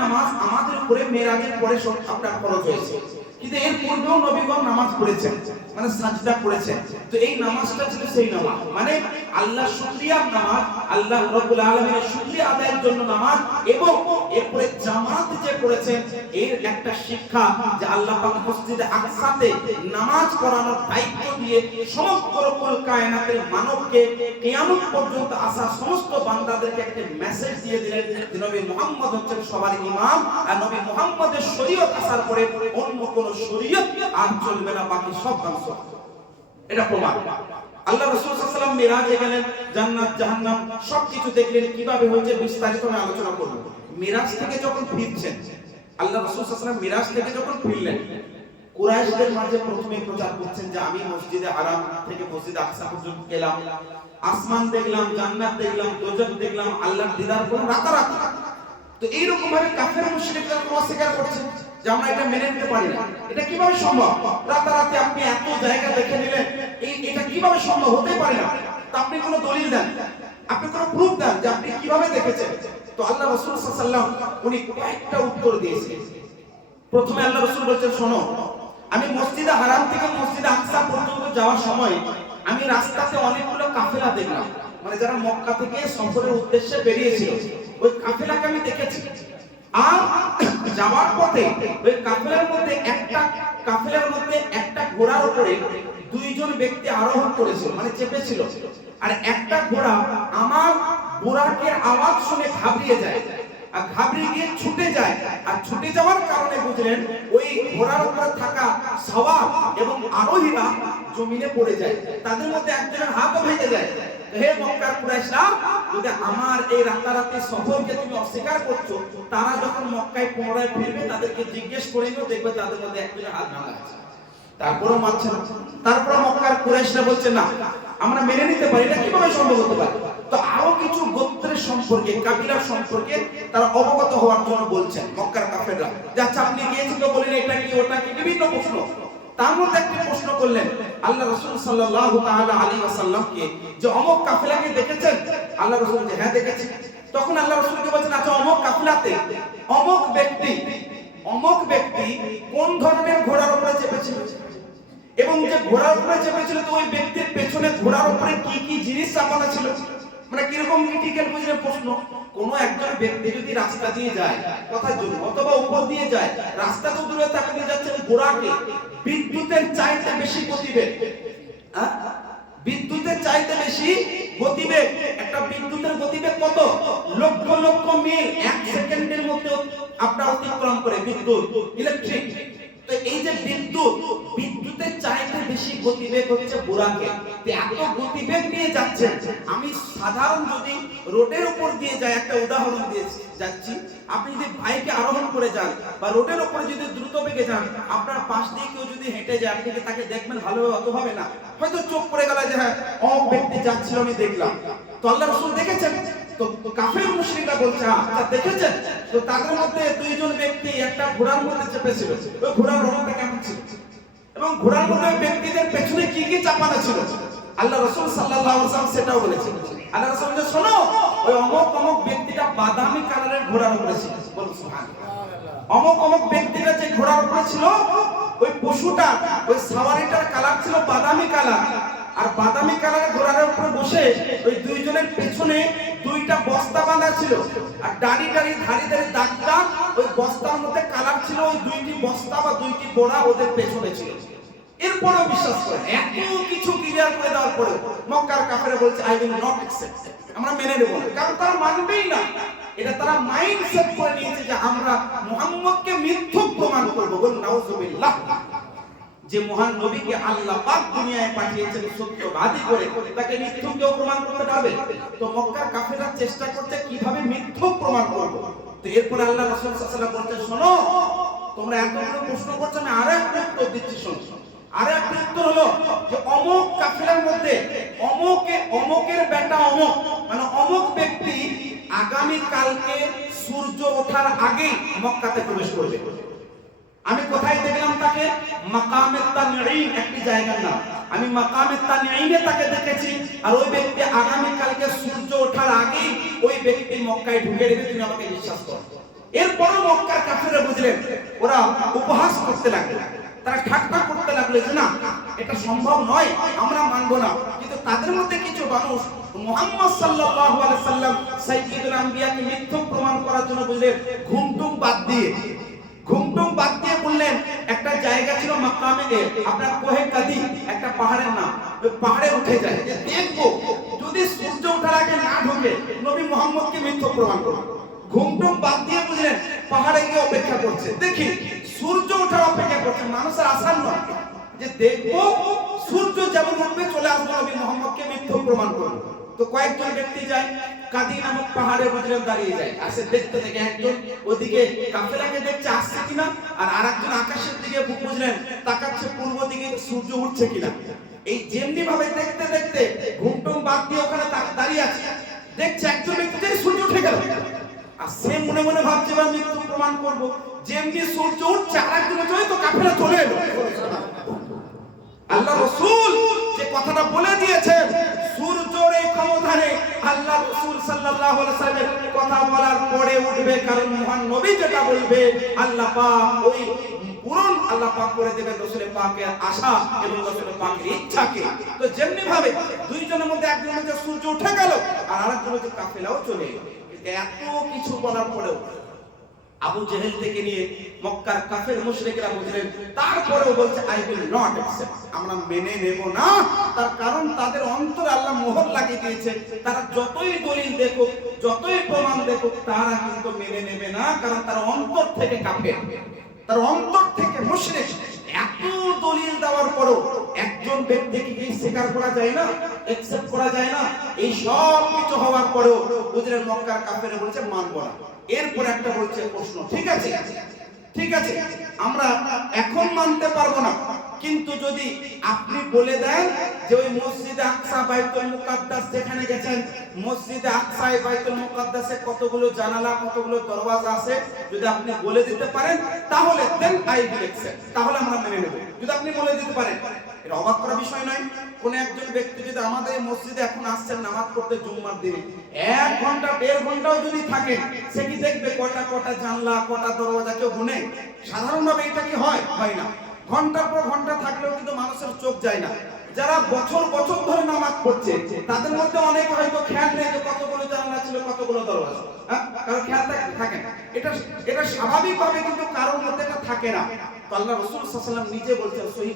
নামাজ আমাদের উপরে মেরাজের পরে সব আপনার ফরজ হয়েছে, কিন্তু এর পূর্বেও নবীগণ নামাজ পড়েছেন, মানে সাজদা করেছেন। তো এই নামাজটা ছিল সেই নামাজ, মানে আল্লাহ শুকরিয়ার নামাজ, আল্লাহ রাব্বুল আলামিনের শুকরিয়া আদায়ের জন্য নামাজ। এবং এরপরে জামাত যে পড়েছেন, এর একটা শিক্ষা যে আল্লাহ পাক মসজিদে আকসাতে নামাজ পড়ানোর দায়িত্ব দিয়ে সমগ্র কুল কায়নাতের মানবকে কিয়ামত পর্যন্ত আসা সমস্ত বান্দাদেরকে একটা মেসেজ দিয়ে দিলেন যে নবী মুহাম্মদ হচ্ছেন সবার ইমাম, আর নবী মুহাম্মদের শরীয়ত আসার পরে অন্য কোন শরীয়ত আর চলবে না, বাকি সব ধ্বংস। এটা প্রমাণ। আল্লাহ রাসূল সাল্লাল্লাহু আলাইহি ওয়াসাল্লাম মিরাজে গেলেন, জান্নাত জাহান্নাম সবকিছু দেখলেন, কিভাবে হয়েছে বিস্তারিত আমি আলোচনা করব। মিরাজ থেকে যখন ফিরছেন, আল্লাহ রাসূল সাল্লাল্লাহু আলাইহি ওয়াসাল্লাম মিরাজ থেকে যখন ফিরলেন, কুরাইশদের মাঝে প্রথমে প্রচার করছেন যে আমি মসজিদে হারাম থেকে মসজিদে আকসা পর্যন্ত গেলাম, আসমান দেখলাম, জান্নাত দেখলাম, দোজখ দেখলাম, আল্লাহর দিদার করলাম রাতারাতি। তো এইরকম ভাবে কাফের মুশরিকরা অস্বীকার করছে যে আমরা এটা মেনে নিতে পারি না। এটা কিভাবে সম্ভব? রাতারাতি আপনি এত জায়গা দেখে নিলেন, এটা কিভাবে সম্ভব? হতে পারে না। তো আপনি কোনো দলিল দেন, আপনি কোনো প্রুফ দেন যে আপনি কিভাবে দেখেছেন। তো আল্লাহ রাসূল সাল্লাল্লাহু আলাইহি ওয়াসাল্লাম উনি কয়েকটা উত্তর দিয়েছেন। প্রথমে আল্লাহ রাসূল বলেছেন, শোনো, আমি মসজিদে হারাম থেকে মসজিদে আকসা পর্যন্ত যাওয়ার সময় আমি রাস্তাতে অনেকগুলো কাফেলা দেখলাম, মানে যারা মক্কা থেকে সফরের উদ্দেশ্যে বেরিয়েছিল, ওই কাফেলাকে আমি দেখেছি। আর যাওয়ার পথে ওই কাফেলার মধ্যে একটা ঘোড়ার উপরে 2 জন ব্যক্তি আরোহণ করেছিল, মানে চেপেছিল। আর একটা ঘোড়া আমার বুরাকের আওয়াজ শুনে ঘাবড়িয়ে যায়, আর ঘাবড়ে গিয়ে ছুটে যায়। আর ছুটে যাওয়ার কারণে বুঝলেন ওই ঘোড়ার উপরে থাকা সওয়ার এবং আরোহীরা জমিনে পড়ে যায়, তাদের মধ্যে একজনের হাতও ভেঙে যায়। হে মক্কার কুরাইশরা, যদি আমার এই রাতারাতি সফরকে তুমি অস্বীকার করছো, তারা যখন মক্কায় পুনরায় ফিরবে তাদেরকে জিজ্ঞেস করে নিও, দেখবে তাদের মধ্যে একজনের হাত ভাঙা আছে। তারপরও মানছে না। তারপর মক্কার কুরাইশরা বলছে না, আমরা মেনে নিতে পারি, এটা কিভাবে সম্ভব হতে পারে? তো আরো কিছু গোত্রের সম্পর্কে, কাবিলার সম্পর্কে তারা অবগত হওয়ার জন্য বলছেন মক্কার কাফেররা, যে আচ্ছা আপনি গিয়েছেন তো বলেন এটা কি ওটা কি, বিভিন্ন প্রশ্ন। তার মধ্যে একটি প্রশ্ন করলেন আল্লাহ রাসূল সাল্লাল্লাহু তাআলা আলাইহি ওয়াসাল্লামকে, যে অমুক কাফেলাকে দেখেছেন? আল্লাহ রাসূল যে হ্যাঁ দেখেছি। তখন আল্লাহ রাসূলকে বলেন, আচ্ছা অমুক কাফেলাতে অমুক ব্যক্তি কোন ধরনের ঘোড়ার উপরে চেপেছিল? এবং যে ঘোড়ার উপরে চেপেছিল, তো ওই ব্যক্তির পেছনে ঘোড়ার উপরে কি কি জিনিস চাপানো ছিল? মানে কিরকম ক্রিটিক্যাল বুঝলে প্রশ্ন। কোন একজন ব্যক্তি যদি রাস্তা দিয়ে যায় কথার জন্য, অথবা উপর দিয়ে যায়, রাস্তা তো দূরে থাকতে যাচ্ছে, ঘোড়াকে বিদ্যুতের চাইতে বেশি গতিবেগ, বিদ্যুতের চাইতে বেশি গতিবেগ, একটা বিদ্যুতের গতিবেগ কত? লক্ষ লক্ষ মিল 1 সেকেন্ডের মধ্যে আপনার অতিক্রম করে বিদ্যুৎ, ইলেকট্রিক। তো এই যে বিদ্যুতের চাইতে বেশি গতিবেগ হচ্ছে বুরাকে। তো এত গতিবেগ নিয়ে যাচ্ছে, আমি সাধারণ যদি রোডের উপর দিয়ে যাই, একটা উদাহরণ দিয়ে যাচ্ছি, আপনি যদি বাইকে আরোহণ করে যান বা রোডের উপরে যদি দ্রুত বেগে যান, আপনার পাশ দিয়ে কেউ যদি হেঁটে যায়, আপনি তাকে দেখবেন ভালোভাবে? অত হবে না, হয়তো চোখ পড়ে গেল যে হ্যাঁ অমুক ব্যক্তি যাচ্ছিল, আমি দেখলাম। তো আল্লাহ রাসূল দেখেছেন? তো কাফের মুশরিকরা বলছে আচ্ছা দেখেছেন? তো তাদের মধ্যে 2 জন ব্যক্তি একটা ঘোড়ার মধ্যে চেপেছিল, ওই ঘোড়ার রংটা কেমন ছিল এবং ঘোড়ার মধ্যে ব্যক্তিদের পেছনে কি কি চাপানো ছিল? আল্লাহ রাসূল সাল্লাল্লাহু আলাইহি ওয়াসাল্লাম সেটাও বলেছেন। আল্লাহ রাসূল বলেন, শোনো, ওই অমুক ব্যক্তিটা বাদামি কালারের ঘোড়ার উপরে ছিল। বলুন সুবহানাল্লাহ। অমুক ব্যক্তিটা যে ঘোড়ার উপরে ছিল, ওই পশুটা, ওই সাওয়ারিটার কালার ছিল বাদামি কালার, আর বাদামি কালারের ঘোড়ার উপরে বসে ওই দুইজনের পেছনে দুইটা বস্তা বাঁধা ছিল, আর দাড়ি ধারি দাগটা ওই বস্তার মধ্যে কালার ছিল, ওই দুইটি বস্তা বা দুইটি বোড়া ওদের পেছনে ছিল। এরপরেও বিশ্বাস করে, এত কিছু ক্লিয়ার করে দেওয়ার পরে মক্কার কাফেররা বলছে আই উইল নট অ্যাকসেপ্ট, আমরা মেনে নেব না, কারণ তারা মানবেই না। এটা তারা মাইন্ড সেট করে নিয়েছে যে আমরা মুহাম্মদকে মিথ্যুক প্রমাণ করব। বল নাউজুবিল্লাহ। যে মহান নবীকে আল্লাহ পাক দুনিয়ায় পাঠিয়েছেন সত্যবাদী করে, তাকে মিথ্যুক কেউ প্রমাণ করতে পারবে? তো মক্কার কাফেররা চেষ্টা করছে কিভাবে মিথ্যুক প্রমাণ করব। তো এরপর আল্লাহ রাসূল সাল্লাল্লাহু আলাইহি ওয়াসাল্লাম বলতে, শোনো, তোমরা এতগুলো প্রশ্ন করছো, আমি আরো একটা উত্তর দিচ্ছি, শোনো। আরো একটা উত্তর হলো যে অমুক কাফেলার মধ্যে অমুকের বেটা অমুক, মানে অমুক ব্যক্তি আগামী কালকে সূর্য ওঠার আগে মক্কাতে প্রবেশ করবে। আমি কোথায় দেখলাম তাকে? মাকামে তানঈম, একটি জায়গার নাম। আমি মাকামে তানঈমে তাকে দেখেছি, আর ওই ব্যক্তি আগামী কালকে সূর্য ওঠার আগে ওই ব্যক্তি মক্কায় ঢুকে যাবে, তুমি আমাকে বিশ্বাস করো। এরপরও মক্কার কাফেররা বুঝলেন, ওরা উপহাস করতে লাগলো, তারা ঠাট্টা করতে লাগলো যে না, এটা সম্ভব নয়, আমরা মানবো না। কিন্তু তাদের মধ্যে কিছু মানুষ মুহাম্মদ সাল্লাল্লাহু আলাইহি সাল্লাম সাইয়্যিদুল আম্বিয়াকে মিথ্যুক প্রমাণ করার জন্য বুঝলেন ঘুমটুম বাদ দিয়ে বললেন, একটা জায়গা ছিল মাকামে আপনার কোহে কাদি, একটা পাহাড়ের নাম, ওই পাহাড়ে উঠে যায় যে দেখবো যদি সূর্য ওঠার আগে না ঢোকে নবী মুহাম্মদকে মিথ্যুক প্রমাণ করবে। ঘুমটুম বাদ দিয়ে বুঝলেন পাহাড়ে গিয়ে অপেক্ষা করছে, দেখি সূর্য ওঠার অপেক্ষা করছে। মানুষের আসার নয় যে দেখবো সূর্য যেমন উঠবে চলে আসবো, নবী মুহাম্মদকে মিথ্যুক প্রমাণ করবো। তো কয়েকজন ব্যক্তি যায় কাদি নামক পাহাড়ে, বুঝলেন দাঁড়িয়ে যায়, আসে দেখতে দেখে একজন ওদিকে কাফেলাকে দেখছে আসছে কিনা, আর আরেকজন আকাশের দিকে বুঝলেন তাকাচ্ছে পূর্ব দিকে সূর্য উঠছে কিনা। এই যেমনি ভাবে দেখতে দেখতে ঘুমটুম বাদ দিয়ে ওখানে দাঁড়িয়ে আছে, দেখছে একজন ব্যক্তি সূর্য উঠে গেল, আর সে মনে মনে ভাবছে বা মৃত্যু প্রমাণ করবো। যেমনি সূর্য উঠছে আরেকজন চলে, তো কাফেলা চলে এলো। আল্লাহ রাসূল যে কথাটা বলে দিয়েছেন, সূর্যের এই ক্ষমতা নেই, আল্লাহ রাসূল সাল্লাল্লাহু আলাইহি ওয়াসাল্লামের কথা বলার পরে উঠবে, কারণ মহান নবী যেটা বলবে আল্লাহ পাক ওই পূরণ আল্লাহ পাক করে দেবেন রাসূলের পাকের আশা এবং রাসূলের পাকের ইচ্ছাকে। তো যেমনি ভাবে দুইজনের মধ্যে একজনের মধ্যে সূর্য উঠে গেল, আর আরেকজনের মধ্যে কাফেলাও চলে গেল। এত কিছু বলার পরেও আবু জেহেল থেকে নিয়ে মক্কার কাফের মুশরিকরা বুঝলেন, তারপরেও বলছে আই উইল নট অ্যাকসেপ্ট, আমরা মেনে নেব না। তার কারণ তাদের অন্তরে আল্লাহ মোহর লাগিয়ে দিয়েছে, তারা যতই দলিল দেখুক, যতই প্রমাণ দেখুক, তারা কিন্তু মেনে নেবে না, কারণ তার অন্তর থেকে কাফের, তার অন্তর থেকে মুশরিক। এত দলিল দেওয়ার পরও একজন ব্যক্তিকে কি স্বীকার করা যায় না, অ্যাকসেপ্ট করা যায় না? এই সব কিছু হওয়ার পরেও বুঝলেন মক্কার কাফেররা বলছে মানব না। এরপর একটা বলছে প্রশ্ন, ঠিক আছে আমরা এখন মানতে পারবো না, কিন্তু যদি আপনি বলে দেন যে ওই মসজিদে আকসা বাইতুল মুকাদ্দাস যেখানে গেছেন, মসজিদে আকসা বাইতুল মুকাদ্দাসে কতগুলো জানালা কতগুলো দরওয়াজা আছে, যদি আপনি বলে দিতে পারেন তাহলে দেন আই উইল অ্যাকসেপ্ট, তাহলে আমরা মেনে নেব। যদি আপনি বলে দিতে পারেন, এটা অবাক করার বিষয় নয়। কোন একজন ব্যক্তি যদি আমাদের মসজিদে এখন আসছেন নামাজ পড়তে জুম্মার দিনে 1 ঘন্টা 1.5 ঘন্টাও যদি থাকে, সে কি দেখবে কটা জানলা কটা দরওয়াজা কেউ গুনে? সাধারণভাবে এটা কি হয়? হয় না। ঘন্টার পর ঘন্টা থাকলেও কিন্তু মানুষের চোখ যায় না। যারা বছর বছর ধরে নামাজ পড়ছে তাদের মধ্যে অনেক হয়তো খেয়াল নেই যে কতগুলো জানলা ছিল কতগুলো দরওয়াজা, কারণ খেয়াল থাকে না। এটা স্বাভাবিকভাবে কিন্তু কারোর মধ্যে এটা থাকে না। তো আল্লাহ রাসূল সাল্লাল্লাহু আলাইহি ওয়াসাল্লাম নিজে বলছেন, সহিহ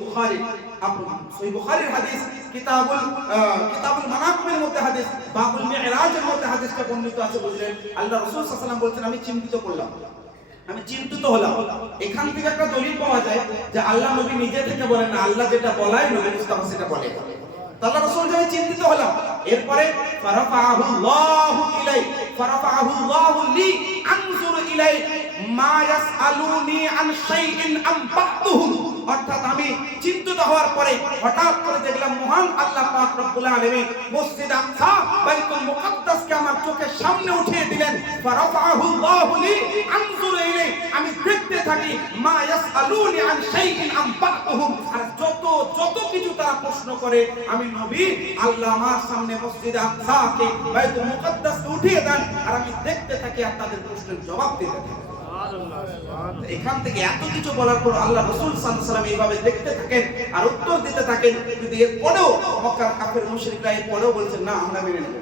বুখারীর হাদিস, কিতাবুল মানাকিবের মধ্যে হাদিস, বাবুল মিরাজের মধ্যে হাদিসটা বর্ণিত আছে। বুঝলেন আল্লাহ রাসূল সাল্লাল্লাহু আলাইহি ওয়াসাল্লাম বলছেন, আমি চিন্তিত হলাম। এখান থেকে একটা দলিল পাওয়া যায় যে আল্লাহ নবী নিজে থেকে বলেন না, আল্লাহ যেটা বলায় নবী মুস্তাফা সেটা বলে। আল্লাহ রাসূল যে চিন্তিত হলাম, এরপরে ফারাফাআহু লি আনজুরু ইলাই মা ইয়াসআলুনি আন শাইইন আম বাতুহু, অর্থাৎ আমি চিন্তিত হওয়ার পরে হঠাৎ করে দেখলাম মহান আল্লাহ পাক রব্বুল আলামিন মসজিদ আকসা বাইতুল মুকাদ্দাসকে আমার চোখের সামনে উঠিয়ে দিলেন। ফারাফাআহু লি আনজুরু ইলাই, আমি দেখতে থাকি মা ইয়াসআলুনি আন শাইইন আম বাতুহু, আর যত কিছু তারা প্রশ্ন করে আমি নবী আল্লাহ আমার সামনে মসজিদ আকসাকে বাইতুল মুকাদ্দাসকে উঠিয়ে দেন, আর আমি দেখতে থাকি আর তাদের প্রশ্নের জবাব দিতে থাকি। এখান থেকে এত কিছু বলার পর আল্লাহ রাসূল সাল্লাল্লাহু আলাইহি ওয়াসাল্লাম এইভাবে দেখতে থাকেন আর উত্তর দিতে থাকেন, কিন্তু এরপরেও মক্কার কাফের মুশরিকরা এরপরেও বলছেন না আমরা মেনে নেব।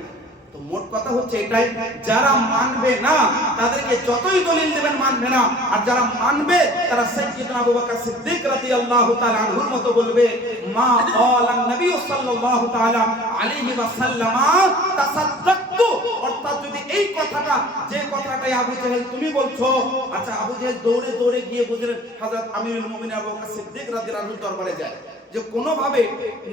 তো মোট কথা হচ্ছে এটাই, যারা মানবে না তাদেরকে যতই দলিল দেবেন মানবে না, আর যারা মানবে তারা সাইয়্যিদনা আবু বকর সিদ্দিক রাদিয়াল্লাহু তাআলা আনহুর মতো বলবে মা ক্বালান নবী সাল্লাল্লাহু তাআলা আলাইহি ওয়াসাল্লাম তাসাদ্দাকতু, অর্থাৎ যদি এই কথাটা, যে কথাটাই আবু জাহেল তুমি বলছো, আচ্ছা আবু জাহেল দৌড়ে দৌড়ে গিয়ে বুঝলেন হযরত আমিরুল মুমিনিন আবু বকর সিদ্দিক রাদিয়াল্লাহু আনহু দরবারে যায় যে কোনোভাবে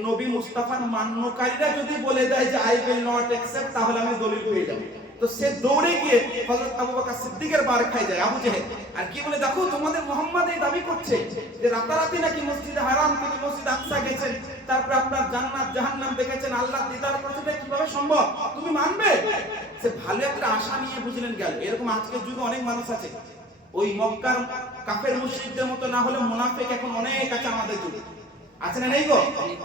নবী মুস্তাফার মান্যকারীরা যদি বলে দেয় যে আই উইল নট অ্যাকসেপ্ট, তাহলে আমি দলিল পেয়ে যাব। তো সে দৌড়ে গিয়ে হযরত আবু বকর সিদ্দিকের বার খাই যায় আবু জাহেল, আর কি বলে দেখো তোমাদের মুহাম্মদ এই দাবি করছে যে রাতারাতি নাকি মসজিদে হারাম থেকে মসজিদ আকসা গেছেন, তারপরে আপনার জান্নাত জাহান্নাম দেখেছেন, আল্লাহ দিদার করেছেন, এটা কিভাবে সম্ভব, তুমি মানবে? সে ভালো একটা আশা নিয়ে বুঝলেন গেল। এরকম আজকের যুগে অনেক মানুষ আছে, ওই মক্কার কাফের মুশরিকদের মতো না হলে মুনাফিক এখন অনেক আছে আমাদের যুগে, আছে না নেই গো?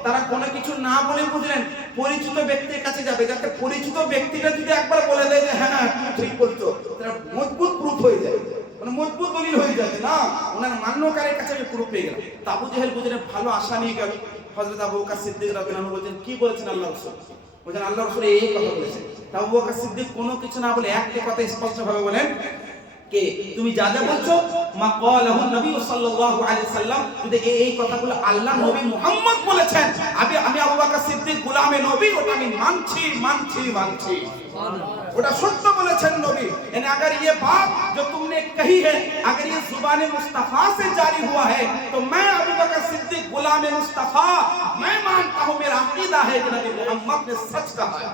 তারা কোনো কিছু না বলে বুঝলেন পরিচিত ব্যক্তির কাছে যাবে, যাতে পরিচিত ব্যক্তিটা যদি একবার বলে দেয় যে হ্যাঁ তুমি ঠিক বলছো, তারা মজবুত প্রুফ হয়ে যায়, মানে মজবুত দলিল হয়ে যায়, না ওনার মান্যকারীর কাছে আমি প্রুফ পেয়ে গেলাম। আবু জাহেল বুঝলেন ভালো আশা নিয়ে গেল। হযরত আবু বকর সিদ্দিক রাদিয়াল্লাহু আনহু বলেন কি বলেছেন আল্লাহ রাসূল? বলেন আল্লাহ রাসূল এই কথা বলেছেন। আবু বকর সিদ্দিক কোনো কিছু না বলে একটা কথা স্পষ্ট ভাবে বলেন কে তুমি যা যা বলছো মা ক্বালাহু নবী সাল্লাল্লাহু আলাইহি সাল্লাম, যদি এই কথাগুলো আল্লাহ নবী মুহাম্মদ বলেছেন, আমি আবু বকর সিদ্দিক গোলামে নবী, ওটা আমি মানছি মানছি মানছি, ওটা সত্য বলেছেন নবী। यानी अगर ये बात जो तुमने कही है अगर ये जुबान मुस्तफा से जारी हुआ है तो मैं अबू बकर सिद्दीक गुलाम मुस्तफा मैं मानता हूं, मेरा अकीदा है कि नबी मुहम्मद ने सच कहा है।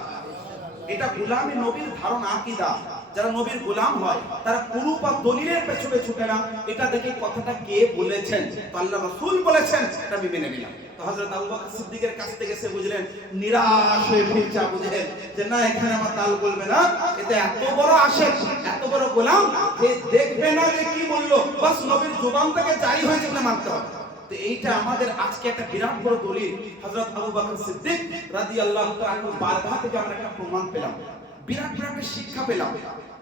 এটা গোলামে নবীর ধারণা আকীদা। যারা নবীর গোলাম হয় তারা পুরুপ আর দলিলের পেছনে ছুটে না, এটা দেখে কথাটা কে বলেছেন, আল্লাহ রাসূল বলেছেন, এটা আমি মেনে নিলাম। তো হযরত আবু বকর সিদ্দিকের কাছ থেকে সে বুঝলেন নিরাশ হয়ে ফিরছে আবু জাহেল, যে না এখানে আমার তাল বলবে না, এটা এত বড় আশিক এত বড় গোলাম যে দেখবে না যে কি বললো, বাস নবীর জবান থেকে জারি হয়ে যেতে মানতে হবে। তো এইটা আমাদের আজকে একটা বিরাট বড় দলিল। হযরত আবু বকর সিদ্দিক রাদিয়াল্লাহু তাআলা আনহু বারবার থেকে আমরা একটা প্রমাণ পেলাম, বিরাট বিরাট শিক্ষা পেলাম।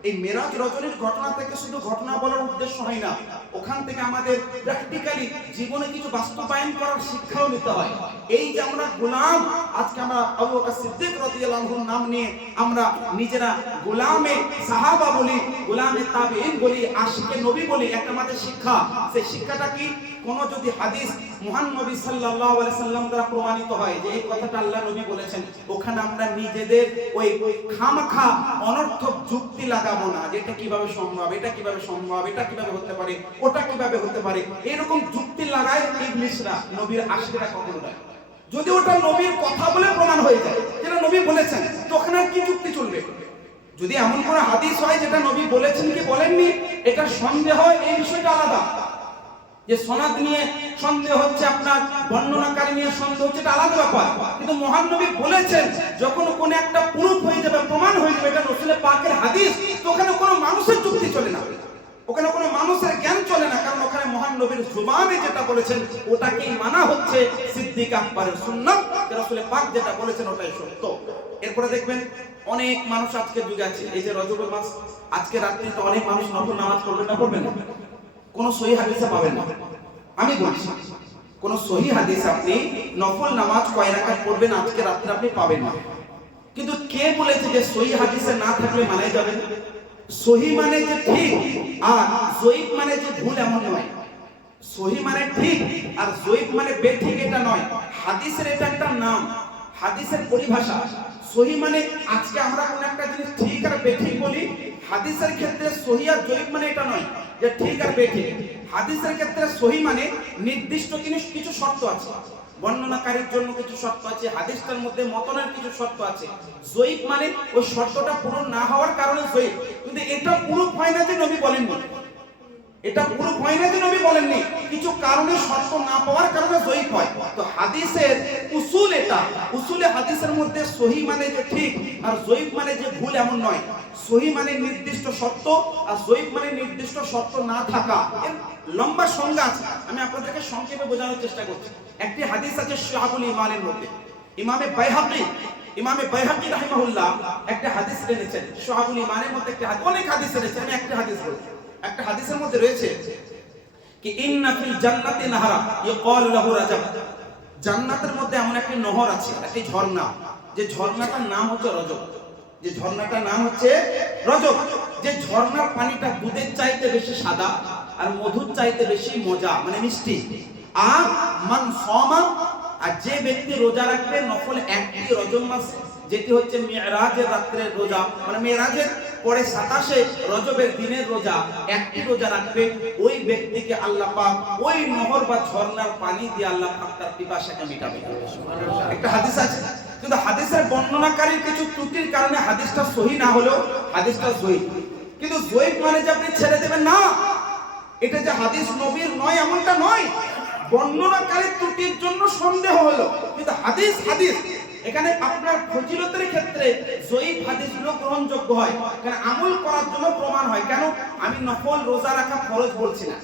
এই মেরাজ রজনীর ঘটনা থেকে শুধু ঘটনা বলার উদ্দেশ্য হয় না, ওখান থেকে আমাদের প্র্যাকটিক্যালি জীবনে কিছু বাস্তবায়ন করার শিক্ষাও নিতে হয়। এই যে আমরা গোলাম, আজকে আমরা আবু বকর সিদ্দিক রাদিয়াল্লাহু আনহুর নাম নিয়ে আমরা নিজেরা গোলামে সাহাবা বলি, গোলামে তাবেঈন বলি, আশিকে নবী বলি, একটা আমাদের শিক্ষা। সেই শিক্ষাটা কি? কোন যদি হাদিস মহান নবী সাল্লাল্লাহু আলাইহি সাল্লাম দ্বারা প্রমাণিত হয় যে এই কথাটা আল্লাহ নবী বলেছেন, ওখানে আমরা নিজেদের ওই খামখা অনর্থক যুক্তি লাগাবো না, যে এটা কিভাবে সম্ভব, এটা কিভাবে সম্ভব, এটা কিভাবে হতে পারে, ওটা কিভাবে হতে পারে, এরকম যুক্তি লাগায় ইবলিশরা, নবীর আশিকরা কখনো না। যদি ওটা নবীর কথা বলে প্রমাণ হয়ে যায় যেটা নবী বলেছেন, তো ওখানে আর কি যুক্তি চলবে? যদি এমন কোন হাদিস হয় যেটা নবী বলেছেন কি বলেননি এটা সন্দেহ হয়, এই বিষয়টা আলাদা। যে সনদ নিয়ে সন্দেহ হচ্ছে, আপনার বর্ণনাকারী নিয়ে সন্দেহ হচ্ছে, এটা আলাদা ব্যাপার। কিন্তু মহান নবী বলেছেন যখন কোন একটা প্রুফ হয়ে যাবে, প্রমাণ হয়ে যাবে এটা রাসূলের পাকের হাদিস, তো ওখানে কোনো মানুষের যুক্তি চলে না, ওখানে কোনো মানুষের জ্ঞান চলে না, কারণ ওখানে মহান নবীর জুবানে যেটা বলেছেন ওটাকেই মানা হচ্ছে, সিদ্দিক আকবরের সুন্নাত, রাসূলের পাক যেটা বলেছেন ওটাই সত্য। এরপরে দেখবেন অনেক মানুষ আজকের যুগে আছে, এই যে রজব মাস, আজকে রাত্রিতে অনেক মানুষ নফল নামাজ পড়বেন না, পড়বেন না, কোন সহিহ হাদিসে পাবেন না। আমি বলছি কোন সহিহ হাদিসে আপনি নফল নামাজ কয় রাকাত পড়বেন আজকে রাতে আপনি পাবেন না। কিন্তু কে বলেছে যে সহিহ হাদিসে না থাকলে মানে যাবে না? সহিহ মানে যে ঠিক আর জয়ীফ মানে যে ভুল এমন নয়। সহিহ মানে ঠিক আর জয়ীফ মানে বেঠিক এটা নয়। হাদিসের এটা একটা নাম, হাদিসের পরিভাষা। সহিহ মানে আজকে আমরা কোন একটা জিনিস ঠিক আর বেঠিক বলি, হাদিসের ক্ষেত্রে সহিহ আর জয়ীফ মানে এটা নয় যে ঠিক আর বেঠিক। হাদিসের ক্ষেত্রে সহিহ মানে নির্দিষ্ট কিছু শর্ত আছে, বর্ণনাকারীর জন্য কিছু শর্ত আছে, হাদিসটার মধ্যে মতনের কিছু শর্ত আছে। জয়ীফ মানে ওই শর্তটা পূরণ না হওয়ার কারণে জয়ীফ, কিন্তু এটা পুরো হয় না যে নবী বলেননি, এটা পুরো হয় না যে নবী বলেননি, কিছু কারণে শর্ত না পাওয়ার কারণে জয়ীফ হয়। তো হাদিসের উসুল এটা, উসুলে হাদিসের মধ্যে সহিহ মানে যে ঠিক আর জয়ীফ মানে যে ভুল এমন নয়। সহিহ মানে নির্দিষ্ট শর্ত আর জয়ীফ মানে নির্দিষ্ট শর্ত না থাকা। এর লম্বা সংজ্ঞা আছে, আমি আপনাদেরকে সংক্ষেপে বোঝানোর চেষ্টা করছি। একটি হাদিস আছে শুআবুল ঈমানের মধ্যে, ইমামে বাইহাকী রাহিমাহুল্লাহ একটা হাদিস এনেছেন শুআবুল ঈমানের মধ্যে, একটা অনেক হাদিস এনেছেন, আমি একটা হাদিস বলছি। একটা হাদিসের মধ্যে রয়েছে কি ইন্না ফিল জান্নাতি নাহরা ইয়াকাল লাহু রাজাব, জান্নাতের মধ্যে এমন একটি নহর আছে, একটি ঝর্ণা, যে ঝর্ণাটার নাম হচ্ছে রজব, যে ঝর্ণাটার নাম হচ্ছে রজব, যে ঝর্ণার পানিটা দুধের চাইতে বেশি সাদা আর মধুর চাইতে বেশি মজা, মানে মিষ্টি। আর মান সামা, আর যে ব্যক্তি রোজা রাখবে নফল একটি রজব মাস, যেটি হচ্ছে মেরাজের রাত্রের রোজা, মানে মেরাজের পরে 27 রজবের দিনের রোজা, একটি রোজা রাখবে, ওই ব্যক্তিকে আল্লাহ পাক ওই নহর বা ঝর্ণার পানি দিয়ে আল্লাহ পাক তার পিপাসাকে মেটাবে। একটা হাদিস আছে, কিন্তু হাদিসের বর্ণনাকারীর কিছু ত্রুটির কারণে হাদিসটা সহি না হলেও হাদিসটা সহি। কিন্তু সহি মানে যে আপনি ছেড়ে দেবেন না, এটা যে হাদিস নবীর নয় এমনটা নয়, বর্ণনাকারীর ত্রুটির জন্য সন্দেহ হলো, কিন্তু হাদিস হাদিস। এখানে আপনার ফজিলতের ক্ষেত্রে জয়ীফ হাদিসগুলো গ্রহণযোগ্য হয়, কারণ আমল করার জন্য প্রমাণ হয়। কেন? আমি নফল রোজা রাখা ফরজ বলছি না,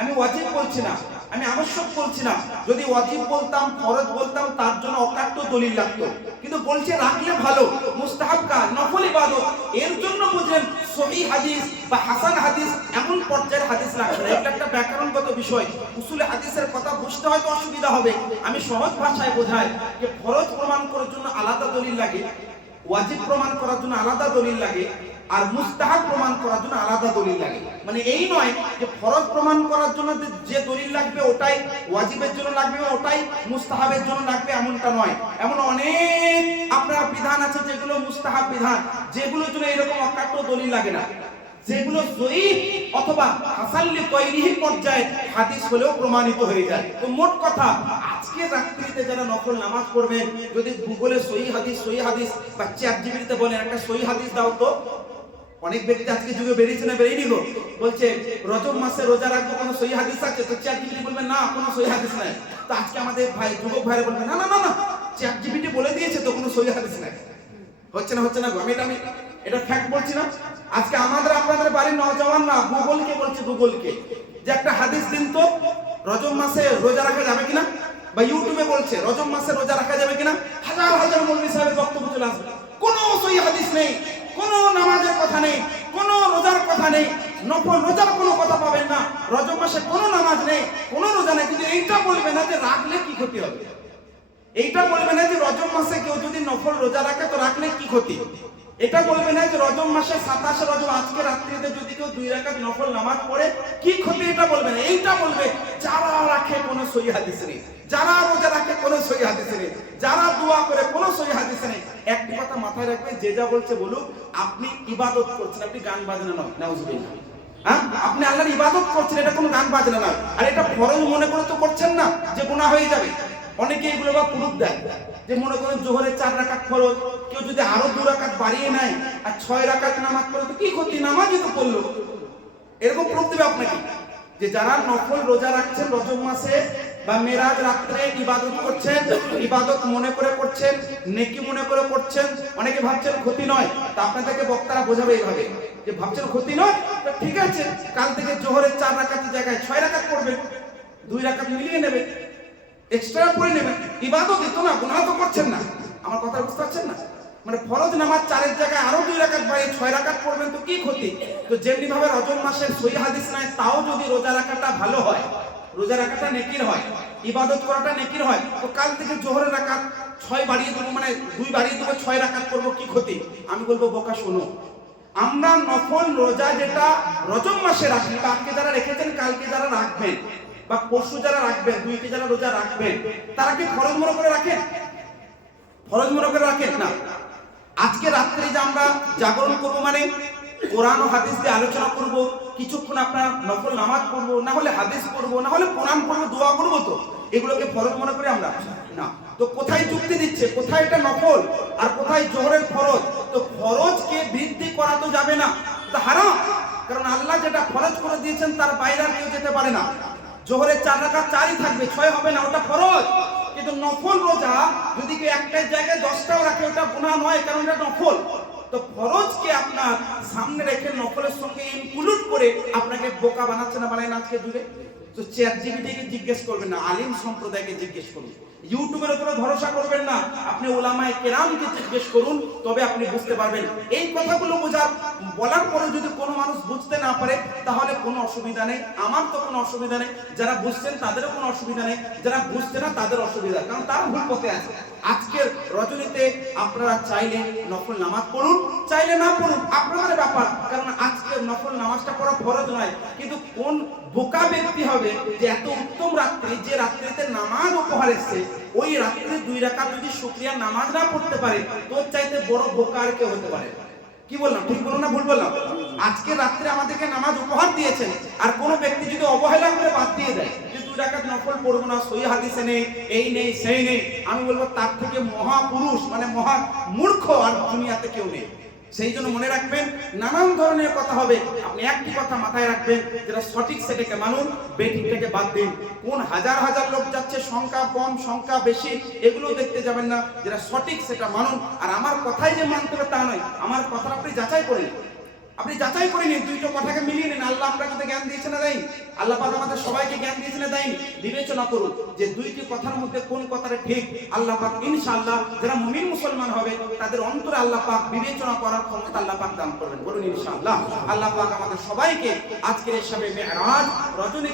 আমি ওয়াজিব বলছি না, আমি আবশ্যক বলছি না। যদি ওয়াজিব বলতাম, ফরজ বলতাম, তার জন্য অকাট্য দলিল লাগতো, কিন্তু বলছে রাখলে ভালো, মুস্তাহাব কাজ, নফল ইবাদত, এর জন্য বুঝলেন সহিহ হাদিস বা হাসান হাদিস এমন পর্যায়ের হাদিস রাখবেন। এটা একটা ব্যাকরণগত বিষয়, উসুলে হাদিসের কথা বুঝতে হয়তো অসুবিধা হবে, আমি সহজ ভাষায় বোঝাই যে ফরজ প্রমাণ করার জন্য আলাদা দলিল লাগে, ওয়াজিব প্রমাণ করার জন্য আলাদা দলিল লাগে, আর মুস্তাহাব প্রমাণ করার জন্য আলাদা দলিল লাগে। মানে এই নয় যে ফরজ প্রমাণ করার জন্য যে দলিল লাগবে ওটাই ওয়াজিবের জন্য লাগবে, ওটাই মুস্তাহাবের জন্য লাগবে, এমনটা নয়। এমন অনেক আপনার বিধান আছে যেগুলো মুস্তাহাব বিধান, যেগুলোর জন্য এরকম অকাট্য দলিল লাগে না, যেগুলো সহিহ অথবা হাসান লিগাইরিহি পর্যায়ে হাদিস হলেও প্রমাণিত হয়ে যায়। তো মোট কথা, আজকে রাত্রিতে যারা নফল নামাজ পড়বেন, যদি গুগলে সহিহ হাদিস বা চ্যাটজিপিটিতে বলেন একটা সহিহ হাদিস দাও তো, অনেক ব্যক্তি আজকে যুগে বেরিয়েছে না বেরিয়ে গো, বলছে রজব মাসে রোজা রাখবো, কোনো সহিহ হাদিস আছে? তো চ্যাটজিপিটি বলবে না, কোনো সহিহ হাদিস নাই। তো আজকে আমাদের ভাই যুবক ভাইরা বলবে না না না না, চ্যাটজিপিটি বলে দিয়েছে তো, কোনো সহিহ হাদিস নাই। হচ্ছে না গো, আমি এটা ফ্যাক্ট বলছি না। আজকে আমাদের আপনাদের বাড়ির নওজওয়ান না, গুগলকে বলছে, গুগলকে যে একটা হাদিস দিন তো, রজব মাসে রোজা রাখা যাবে কিনা, বা ইউটিউবে বলছে রজব মাসে রোজা রাখা যাবে কিনা, হাজার হাজার মৌলভী সাহেবের বক্তব্য চলে আসবে, কোনো সহিহ হাদিস নেই, কোনো নামাজের কথা নেই, কোনো রোজার কথা নেই, নফল রোজার কোনো কথা পাবেন না, রজব মাসে কোনো নামাজ নেই, কোনো রোজা নেই। কিন্তু এইটা বলবে না যে রাখলে কি ক্ষতি হবে, এইটা বলবে না যে রজব মাসে কেউ যদি নফল রোজা রাখে তো রাখলে কি ক্ষতি, এটা বলবে না যে রজব মাসে 27 রজব আজকে রাত্রিতে যদি কেউ 2 রাকাত নফল নামাজ পড়ে কি ক্ষতি, এটা বলবে না। এইটা বলবে যারা রাখে কোনো সহিহ হাদিস নেই, যারা রোজা রাখে কোনো সহিহ হাদিস নেই, যারা দোয়া করে কোনো সহিহ হাদিস নেই। একটি কথা মাথায় রাখবে, যে যা বলছে বলুক, আপনি ইবাদত করছেন, আপনি গান বাজনা নয়, নাউজুবিল্লাহ। হ্যাঁ, আপনি আল্লাহর ইবাদত করছেন, এটা কোনো গান বাজনা নয়। আর এটা ফরজ মনে করে তো করছেন না যে গুনাহ হয়ে যাবে। অনেকে এগুলো বা প্রুফ দেয়, যে মনে করেন জোহরের 4 রাকাত ফরজ, কেউ যদি আরো 2 রাকাত বাড়িয়ে নেয় আর 6 রাকাত নামাজ পড়ে তো কি ক্ষতি, নামাজই তো পড়লো। এরকম প্রুফ দেবে আপনাকে যে যারা নফল রোজা রাখছেন রজব মাসে বা মেরাজ রাত্রে ইবাদত করছেন, ইবাদত মনে করে করছেন, নেকি মনে করে করছেন। অনেকে ভাবছেন ক্ষতি নয়, তা আপনাদেরকে বক্তারা বোঝাবে এইভাবে যে ভাবছেন ক্ষতি নয়, তো ঠিক আছে, কাল থেকে জোহরের 4 রাকাতের জায়গায় 6 রাকাত পড়বেন, 2 রাকাত মিলিয়ে নেবে, এক্সট্রা করে নেবেন, ইবাদত দিত না, গুনাহ তো করছেন না। আমার কথা বুঝতে পারছেন না? মানে ফরজ নামাজ 4 এর জায়গায় আরো 2 রাকাত বাড়িয়ে 6 রাকাত পড়বেন তো কি ক্ষতি। তো যেমনি ভাবে রজব মাসের সহিহ হাদিস নাই, তাও যদি রোজা রাখাটা ভালো হয়, রোজা রাখাটা নেকির হয়, ইবাদত করাটা নেকির হয়, তো কাল থেকে জোহরের রাকাত 6 বাড়িয়ে দেবো, মানে 2 বাড়িয়ে দেবো, 6 রাকাত করবো, কি ক্ষতি? আমি বলবো বোকা শোনো, আমরা নফল রোজা যেটা রজব মাসে রাখি, বা আজকে যারা রেখেছেন কালকে যারা রাখবেন, বা পরশু যারা রাখবেন, 2টি যারা রোজা রাখবেন, তারা কি ফরজ মনে করে রাখেন? ফরজ মনে করে রাখেন না। আজকে রাত্রে যে আমরা জাগরণ করবো, মানে কোরআন ও হাদিস দিয়ে আলোচনা করব, কিছুক্ষণ আপনার নফল নামাজ পড়বো, না হলে হাদিস পড়বো, না হলে কোরআন পড়বো, দোয়া করবো, তো এগুলোকে ফরজ মনে করি আমরা না। তো কোথায় যুক্তি দিচ্ছে, কোথায় এটা নফল আর কোথায় জোহরের ফরজ? তো ফরজকে বৃদ্ধি করা তো যাবে না, এটা হারাম। কারণ আল্লাহ যেটা ফরজ করে দিয়েছেন তার বাইরে আর কেউ যেতে পারে না। জোহরের 4 রাকাত 4ই থাকবে, 6 হবে না, ওটা ফরজ। কিন্তু নফল রোজা যদি কেউ একটাই জায়গায় 10টাও রাখে, ওটা গুনাহ নয়, কারণ এটা নফল। তো ফরজকে আপনার সামনে রেখে নফলের সঙ্গে ইনক্লুড করে আপনাকে বোকা বানাচ্ছে না, বানায় না আজকে যুগে। তো চ্যাটজিপিটিকে জিজ্ঞেস করবেন না, আলিম সম্প্রদায়কে জিজ্ঞেস করুন ইউটিউবের উপরে ভরসা করবেন না, আপনি উলামায়ে কেরামকে জিজ্ঞেস করুন, তবে আপনি বুঝতে পারবেন। এই কথাগুলো বলার পরে যদি কোনো মানুষ বুঝতে না পারে তাহলে কোনো অসুবিধা নেই, আমার তো কোনো অসুবিধা নেই, যারা বুঝছেন তাদেরও কোনো অসুবিধা নেই, যারা বুঝছে না তাদের অসুবিধা, কারণ তারা ভুল পথে আছে। আজকের রজনীতে আপনারা চাইলে নফল নামাজ পড়ুন, চাইলে না পড়ুন, আপনাদের ব্যাপার, কারণ আজকের নফল নামাজটা পড়া ফরজ নয়। কিন্তু কোন বোকা ব্যক্তি হবে যে এত উত্তম রাত্রি, যে রাত্রিতে নামাজ উপহার এসছে, ওই রাত্রে 2 রাকাত যদি শুকরিয়া নামাজ না পড়তে পারে, তোর চাইতে বড় বোকা আর কেউ হতে পারে? কি বললাম, ঠিক বললাম না ভুল বললাম? আজকে রাত্রে আমাদেরকে নামাজ উপহার দিয়েছেন, আর কোন ব্যক্তি যদি অবহেলা করে বাদ দিয়ে দেয় যে 2 রাকাত নফল পড়বো না, সহিহ হাদিসে নেই, এই নেই সেই নেই, আমি বলবো তার থেকে মহাপুরুষ মানে মহা মূর্খ আর দুনিয়াতে কেউ নেই। সেই জন্য মনে রাখবেন, নানান ধরনের কথা হবে, আপনি একটি কথা মাথায় রাখবেন, যেটা সঠিক সেটাকে মানুন, বেঠিক থেকে বাদ দিন। কোন হাজার হাজার লোক যাচ্ছে, সংখ্যা কম সংখ্যা বেশি, এগুলো দেখতে যাবেন না, যেটা সঠিক সেটা মানুন। আর আমার কথাই যে মানতে হবে তা নয়, আমার কথা আপনি যাচাই করে নিন, আপনি যাচাই করে নিন, দুইটা কথাকে মিলিয়ে নিন। আল্লাহ আপনাকে জ্ঞান দিয়েছে না দেয়নি? আল্লাহ পাক আমাদের সবাইকে জ্ঞান দিয়েছে না দেয়নি? বিবেচনা করুন যে দুইটি কথার মধ্যে কোন কথাটা ঠিক। আল্লাহ পাক ইনশাআল্লাহ যারা মুমিন মুসলমান হবে তাদের অন্তরে আল্লাহ পাক বিবেচনা করার ক্ষমতা আল্লাহ পাক দান করবেন, বলুন ইনশাআল্লাহ। আল্লাহ পাক আমাদের সবাইকে আজকের এই শবে মেরাজ রজনীকে